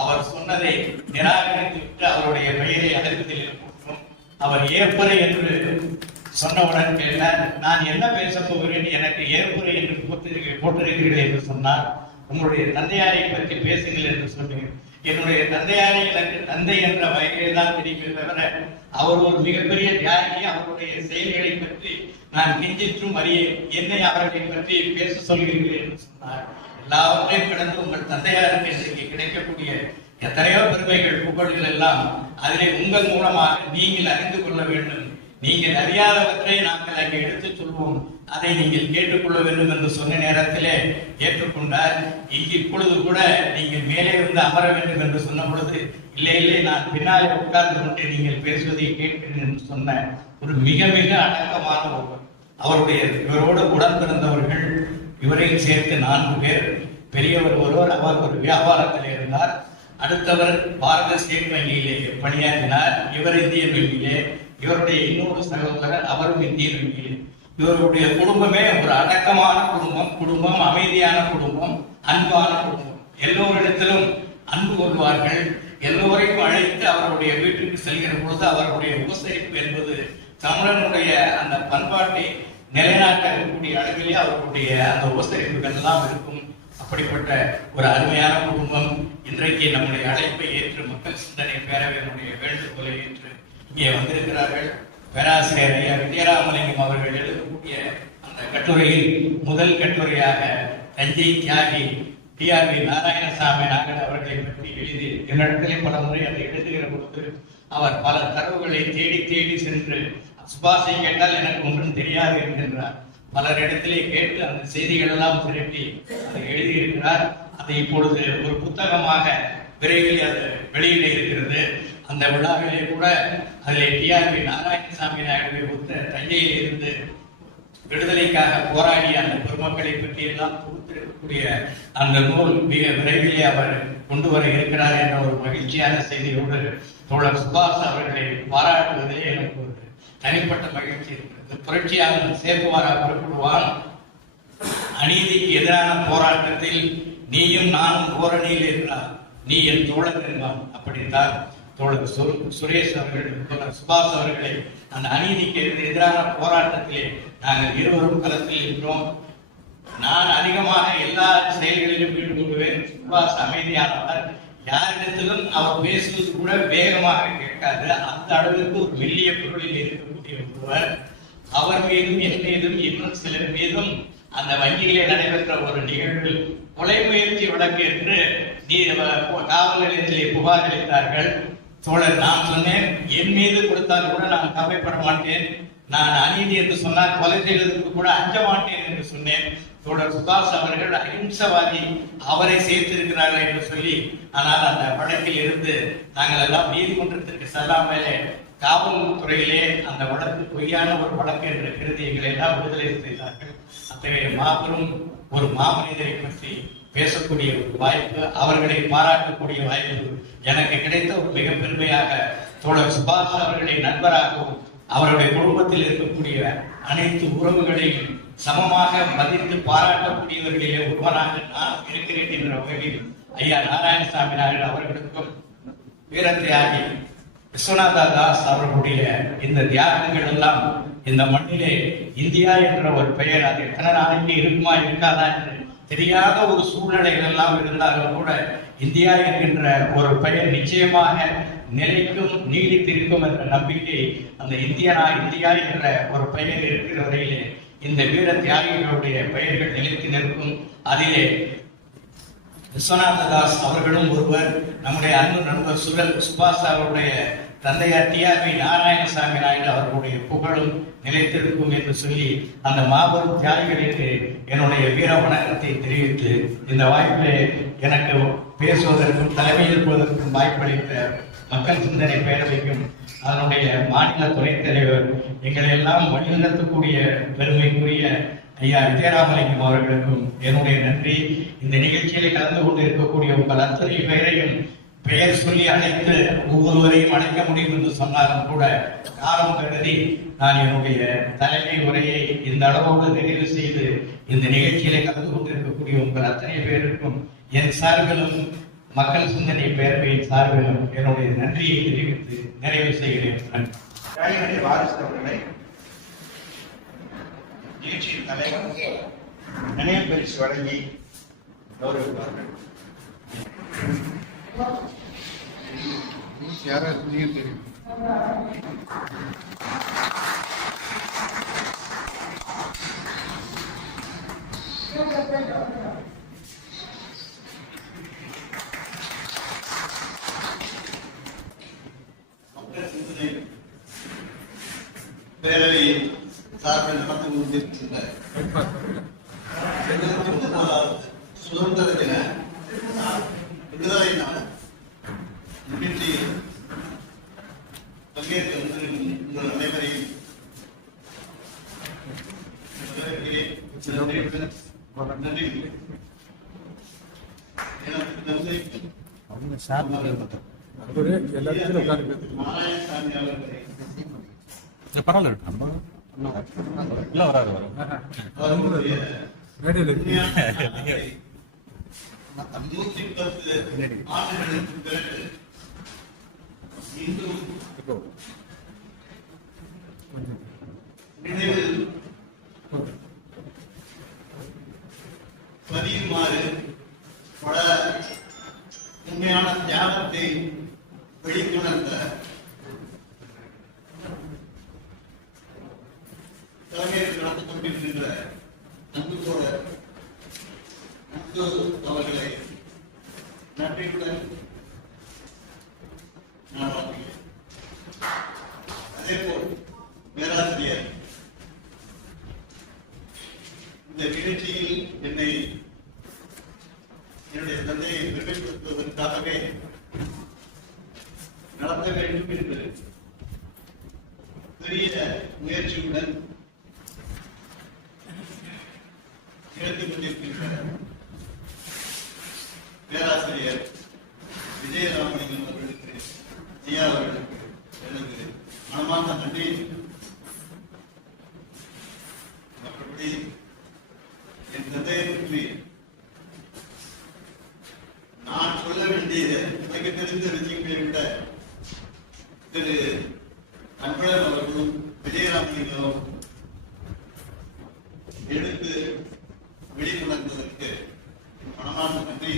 அவர் சொன்னதை நிராகரித்து விட்டு அவருடைய பெயரை அழைப்பதிலே போற்றும். அவர் ஏற்பரை என்று சொன்னவுடன் கேட்டார், நான் என்ன பேச போகிறேன், எனக்கு ஏற்புரை என்று போட்டிருக்கிறீர்கள் என்று சொன்னார். உங்களுடைய தந்தையாரை பற்றி பேசுங்கள் என்று சொன்னேன். என்னுடைய தந்தையாரை எனக்கு தந்தை என்ற வகையிலே தான் தெரியுமே தவிர அவர் ஒரு மிகப்பெரிய தியாகி, அவருடைய செயல்களை பற்றி நான் கிஞ்சிற்றும் அறியேன், என்னை அவர்களை பற்றி பேச சொல்கிறீர்கள் என்று சொன்னார். எல்லாவற்றையும் கடந்து உங்கள் தந்தையாருக்கு இன்றைக்கு கிடைக்கக்கூடிய எத்தனையோ பெருமைகள் புகழ்கள் எல்லாம் அதிலே உங்கள் மூலமாக நீங்கள் அறிந்து கொள்ள வேண்டும், நீங்கள் அறியாதவற்றை நாங்கள் அங்கே எடுத்துச் சொல்வோம், அதை நீங்கள் கேட்டுக்கொள்ள வேண்டும் என்று சொன்ன நேரத்திலே ஏற்றுக்கொண்டார். இப்பொழுது கூட நீங்கள் மேலே வந்து அமர வேண்டும் என்று சொன்ன பொழுது இல்லை நான் பின்னாலே உட்கார்ந்து கொண்டு நீங்கள் பேசுவதை கேட்கிறேன் என்று சொன்ன ஒரு மிக மிக அடக்கமான ஒருவர். அவருடைய இவரோடு உடன் பிறந்தவர்கள் இவரையும் சேர்த்து 4 பேர். பெரியவர் ஒருவர், அவர் ஒரு வியாபாரத்தில் இருந்தார். அடுத்தவர் பாரத ஸ்டேட் வங்கியிலே பணியாற்றினார், இவர் இந்திய வங்கியிலே. இவருடைய இன்னொரு சகோதரர் அவரும் இந்திய வங்கியிலே. இவருடைய குடும்பமே ஒரு அடக்கமான குடும்பம், அமைதியான குடும்பம், அன்பான குடும்பம். எல்லோரிடத்திலும் அன்பு கொள்வார்கள். எல்லோரையும் அழைத்து அவருடைய வீட்டுக்கு செல்கிற பொழுது அவருடைய உபசரிப்பு என்பது தமிழனுடைய அந்த பண்பாட்டை நிலைநாட்டக்கூடிய அளவிலே அவர்களுடைய அந்த உபசரிப்புகள் எல்லாம் இருக்கும். அப்படிப்பட்ட ஒரு அருமையான குடும்பம் இன்றைக்கு நம்முடைய அழைப்பை ஏற்று மக்கள் சிந்தனை பேரவையினுடைய வேண்டுகோளை ஏற்று இங்கே வந்திருக்கிறார்கள். பேராசிரியர் ஐயா வித்யாராமலிங்கம் அவர்கள் எழுதக்கூடிய அந்த கட்டுரையில் முதல் கட்டுரையாக தஞ்சை தியாகி டி.ஆர்.வி. நாராயணசாமி நாகர் அவர்களை பற்றி எழுதி என்னிடத்திலே பல முறை அதை எழுதுகிற பொழுது அவர் பல தரவுகளை தேடி சென்று சுபாஷை கேட்டால் எனக்கு ஒன்றும் தெரியாது என்கின்றார். பலரிடத்திலே கேட்டு அந்த செய்திகள் எல்லாம் திரட்டி அதை எழுதியிருக்கிறார். அதை இப்பொழுது ஒரு புத்தகமாக விரைவில் அது வெளியிட இருக்கிறது. அந்த விழாவிலே கூட அதில் டி.ஆர்.வி. நாராயணசாமி நாயுடைய ஒத்த தஞ்சையில் இருந்து விடுதலைக்காக போராடிய அந்த பெருமக்களை பற்றி எல்லாம் கொடுத்திருக்கக்கூடிய அந்த நூல் மிக விரைவிலே அவர் கொண்டு வர இருக்கிறார் என்ற ஒரு மகிழ்ச்சியான செய்தியோடு தோழர் சுபாஷ் அவர்களை பாராட்டுவதிலே எனக்கு ஒரு தனிப்பட்ட மகிழ்ச்சி இருக்கிறது. புரட்சியாளர் சேகுவாரா குறிப்பிடுவான், அநீதிக்கு எதிரான போராட்டத்தில் நீயும் நானும் ஓரணியில் இருக்கிறார், நீ என் தோழர் என்பான். அப்படித்தான் தோழர் சுரேஷ் அவர்கள், தோழர் சுபாஷ் அவர்களை அந்த அநீதிக்கு எதிரான போராட்டத்திலே நாங்கள் இருவரும் களத்தில் இருக்கிறோம். நான் அதிகமாக எல்லா செயல்களிலும் ஈடுபடுவேன். சுபாஷ் அமைதியானவர், யாரிடத்திலும் அவர் பேசுவது கூட வேகமாக கேட்காது. அந்த அளவுக்கு ஒரு மெல்லிய பொருளில் இருக்கக்கூடிய ஒருவர். அவர் மீதும் என் மீதும் இன்னும் சிலர் மீதும் அந்த வங்கியிலே நடைபெற்ற ஒரு நிகழ்வில் கொலை முயற்சி வழக்கு என்று காவல் நிலையத்திலே புகார் அளித்தார்கள். தோழர், நான் சொன்னேன், என் மீது கொடுத்தால் கூட நான் கவலைப்பட மாட்டேன், நான் அநீதி என்று சொன்னால் கொலை செய்வதற்கு கூட அஞ்ச மாட்டேன் என்று சொன்னேன். தோழர் சுபாஷ் அவர்கள் அஹிம்சவாதி, அவரை சேர்த்திருக்கிறார்கள் என்று சொல்லி, ஆனால் அந்த வழக்கில் இருந்து நாங்கள் எல்லாம் நீதிமன்றத்திற்கு செல்லாமலே காவல்துறையிலே அந்த வழக்கு பொய்யான ஒரு வழக்கு என்ற கருதி எங்களை எல்லாம் விடுதலை செய்தார்கள். அத்தகைய மாபெரும் ஒரு மாமனிதரை பற்றி பேசக்கூடிய ஒரு வாய்ப்பு, அவர்களை பாராட்டக்கூடிய வாய்ப்பு எனக்கு கிடைத்த ஒரு மிக பெருமையாக தோழர் சுபாஷ் அவர்களை நண்பராகவும் அவருடைய குடும்பத்தில் இருக்கக்கூடிய அனைத்து உறவுகளையும் சமமாக மதித்து பாராட்டக்கூடியவர்களிலே ஒருவனாக நான் இருக்கிறேன் என்ற வகையில் ஐயா நாராயணசாமி நாயுடு அவர்களுக்கும் வீரத்தியாகி விஸ்வநாத தாஸ் அவர்களுடைய இந்த தியாகங்கள் எல்லாம் இந்த மண்ணிலே இந்தியா என்ற ஒரு பெயர் அது எத்தனை நாளைக்கு இருக்குமா இருக்காதா என்று தெரியாத ஒரு சூழ்நிலைகள் எல்லாம் இருந்தாலும் கூட இந்தியா என்கின்ற ஒரு பெயர் நிச்சயமாக நிலைக்கும் நீடித்திருக்கும் என்ற நம்பிக்கை அந்த இந்தியா என்ற ஒரு பெயர் இருக்கிற வரையிலே இந்த வீர தியாகிகளுடைய பெயர்கள் நிலைத்து நிற்கும். அதிலே விஸ்வநாததாஸ் அவர்களும் ஒருவர். நம்முடைய அன்பு நண்பர் சுபாஷ் அவருடைய தந்தையார் டிஆர்பி நாராயணசாமி நாயுடு அவர்களுடைய புகழும் நிலைத்திருக்கும் என்று சொல்லி அந்த மாபெரும் தியாகிகளுக்கு என்னுடைய வீர வணக்கத்தை தெரிவித்து இந்த வாய்ப்பிலே எனக்கு பேசுவதற்கும் தலைமையேற்பதற்கும் வாய்ப்பளித்த மக்கள் சிந்தனை பேரவைக்கும் அதனுடைய மாநில துணைத் தலைவர் எங்களை எல்லாம் வழிநடத்தக்கூடிய பெருமைக்குரிய ஐயா விஜயராமலிங்கம் அவர்களுக்கும் என்னுடைய நன்றி. இந்த நிகழ்ச்சியிலே கலந்து கொண்டு இருக்கக்கூடிய உங்கள் அத்தனை பெயரையும் பெயர் சொல்லி அழைத்து ஒவ்வொருவரையும் அழைக்க முடியும் என்று சொன்னாலும் கூட காலம் கருதி நான் என்னுடைய தலைமை உரையை இந்த அளவோடு நிறைவு செய்து இந்த நிகழ்ச்சியிலே கலந்து கொண்டிருக்கக்கூடிய உங்கள் அத்தனை பேருக்கும் என் சார்பிலும் மக்கள் சிந்தனை பேரவையின் சார்பிலும் என்னுடைய நன்றியை தெரிவித்து நிறைவு செய்கிறேன். வாரிசு அவர்களை நிகழ்ச்சியின் தலைவர் நினைவு பரிசு வழங்கி கௌரவிப்பார்கள். யாரா இருக்கீங்கன்னு தெரியும். பேரவை சார்பில் நடந்து கொண்டிருக்கின்ற சுதந்திர தின விடுதலை நாள் நிகழ்ச்சியில் பங்கேற்க வந்திருக்கும் உங்கள் அனைவரையும் நன்றி. நாராயணசாமி அவர்களை ஆண்டுகளுக்கு பிறகு மீண்டும் நினைவில் பதியுமாறு பல உண்மையான தியாகத்தை வெளிக்கொணர்ந்த தலைமையில் நடந்து கொண்டிருக்கின்ற அன்பு தோழர் அவர்களை நன்றியுடன் நான் வாழ்கிறேன். அதேபோல் பேராசிரியர் இந்த நிகழ்ச்சியில் என்னுடைய தந்தையை பெருமைப்படுத்துவதற்காகவே நடத்த வேண்டும் என்று பெரிய முயற்சியுடன் எடுத்துக் கொண்டிருக்கின்ற பேராசிரியர் விஜயராமலிங்கம் அவர்களுக்கு ஐயா அவர்களுக்கு எனது மனமார்ந்த நன்றி. மற்றபடி என் தந்தையை பற்றி நான் சொல்ல வேண்டியது எனக்கு தெரிந்த விஷயங்களை விட திரு அன்பழகன் அவர்களும் விஜயராமலிங்கம் எடுத்து வெளிக்கொணர்ந்ததற்கு மனமார்ந்த நன்றி.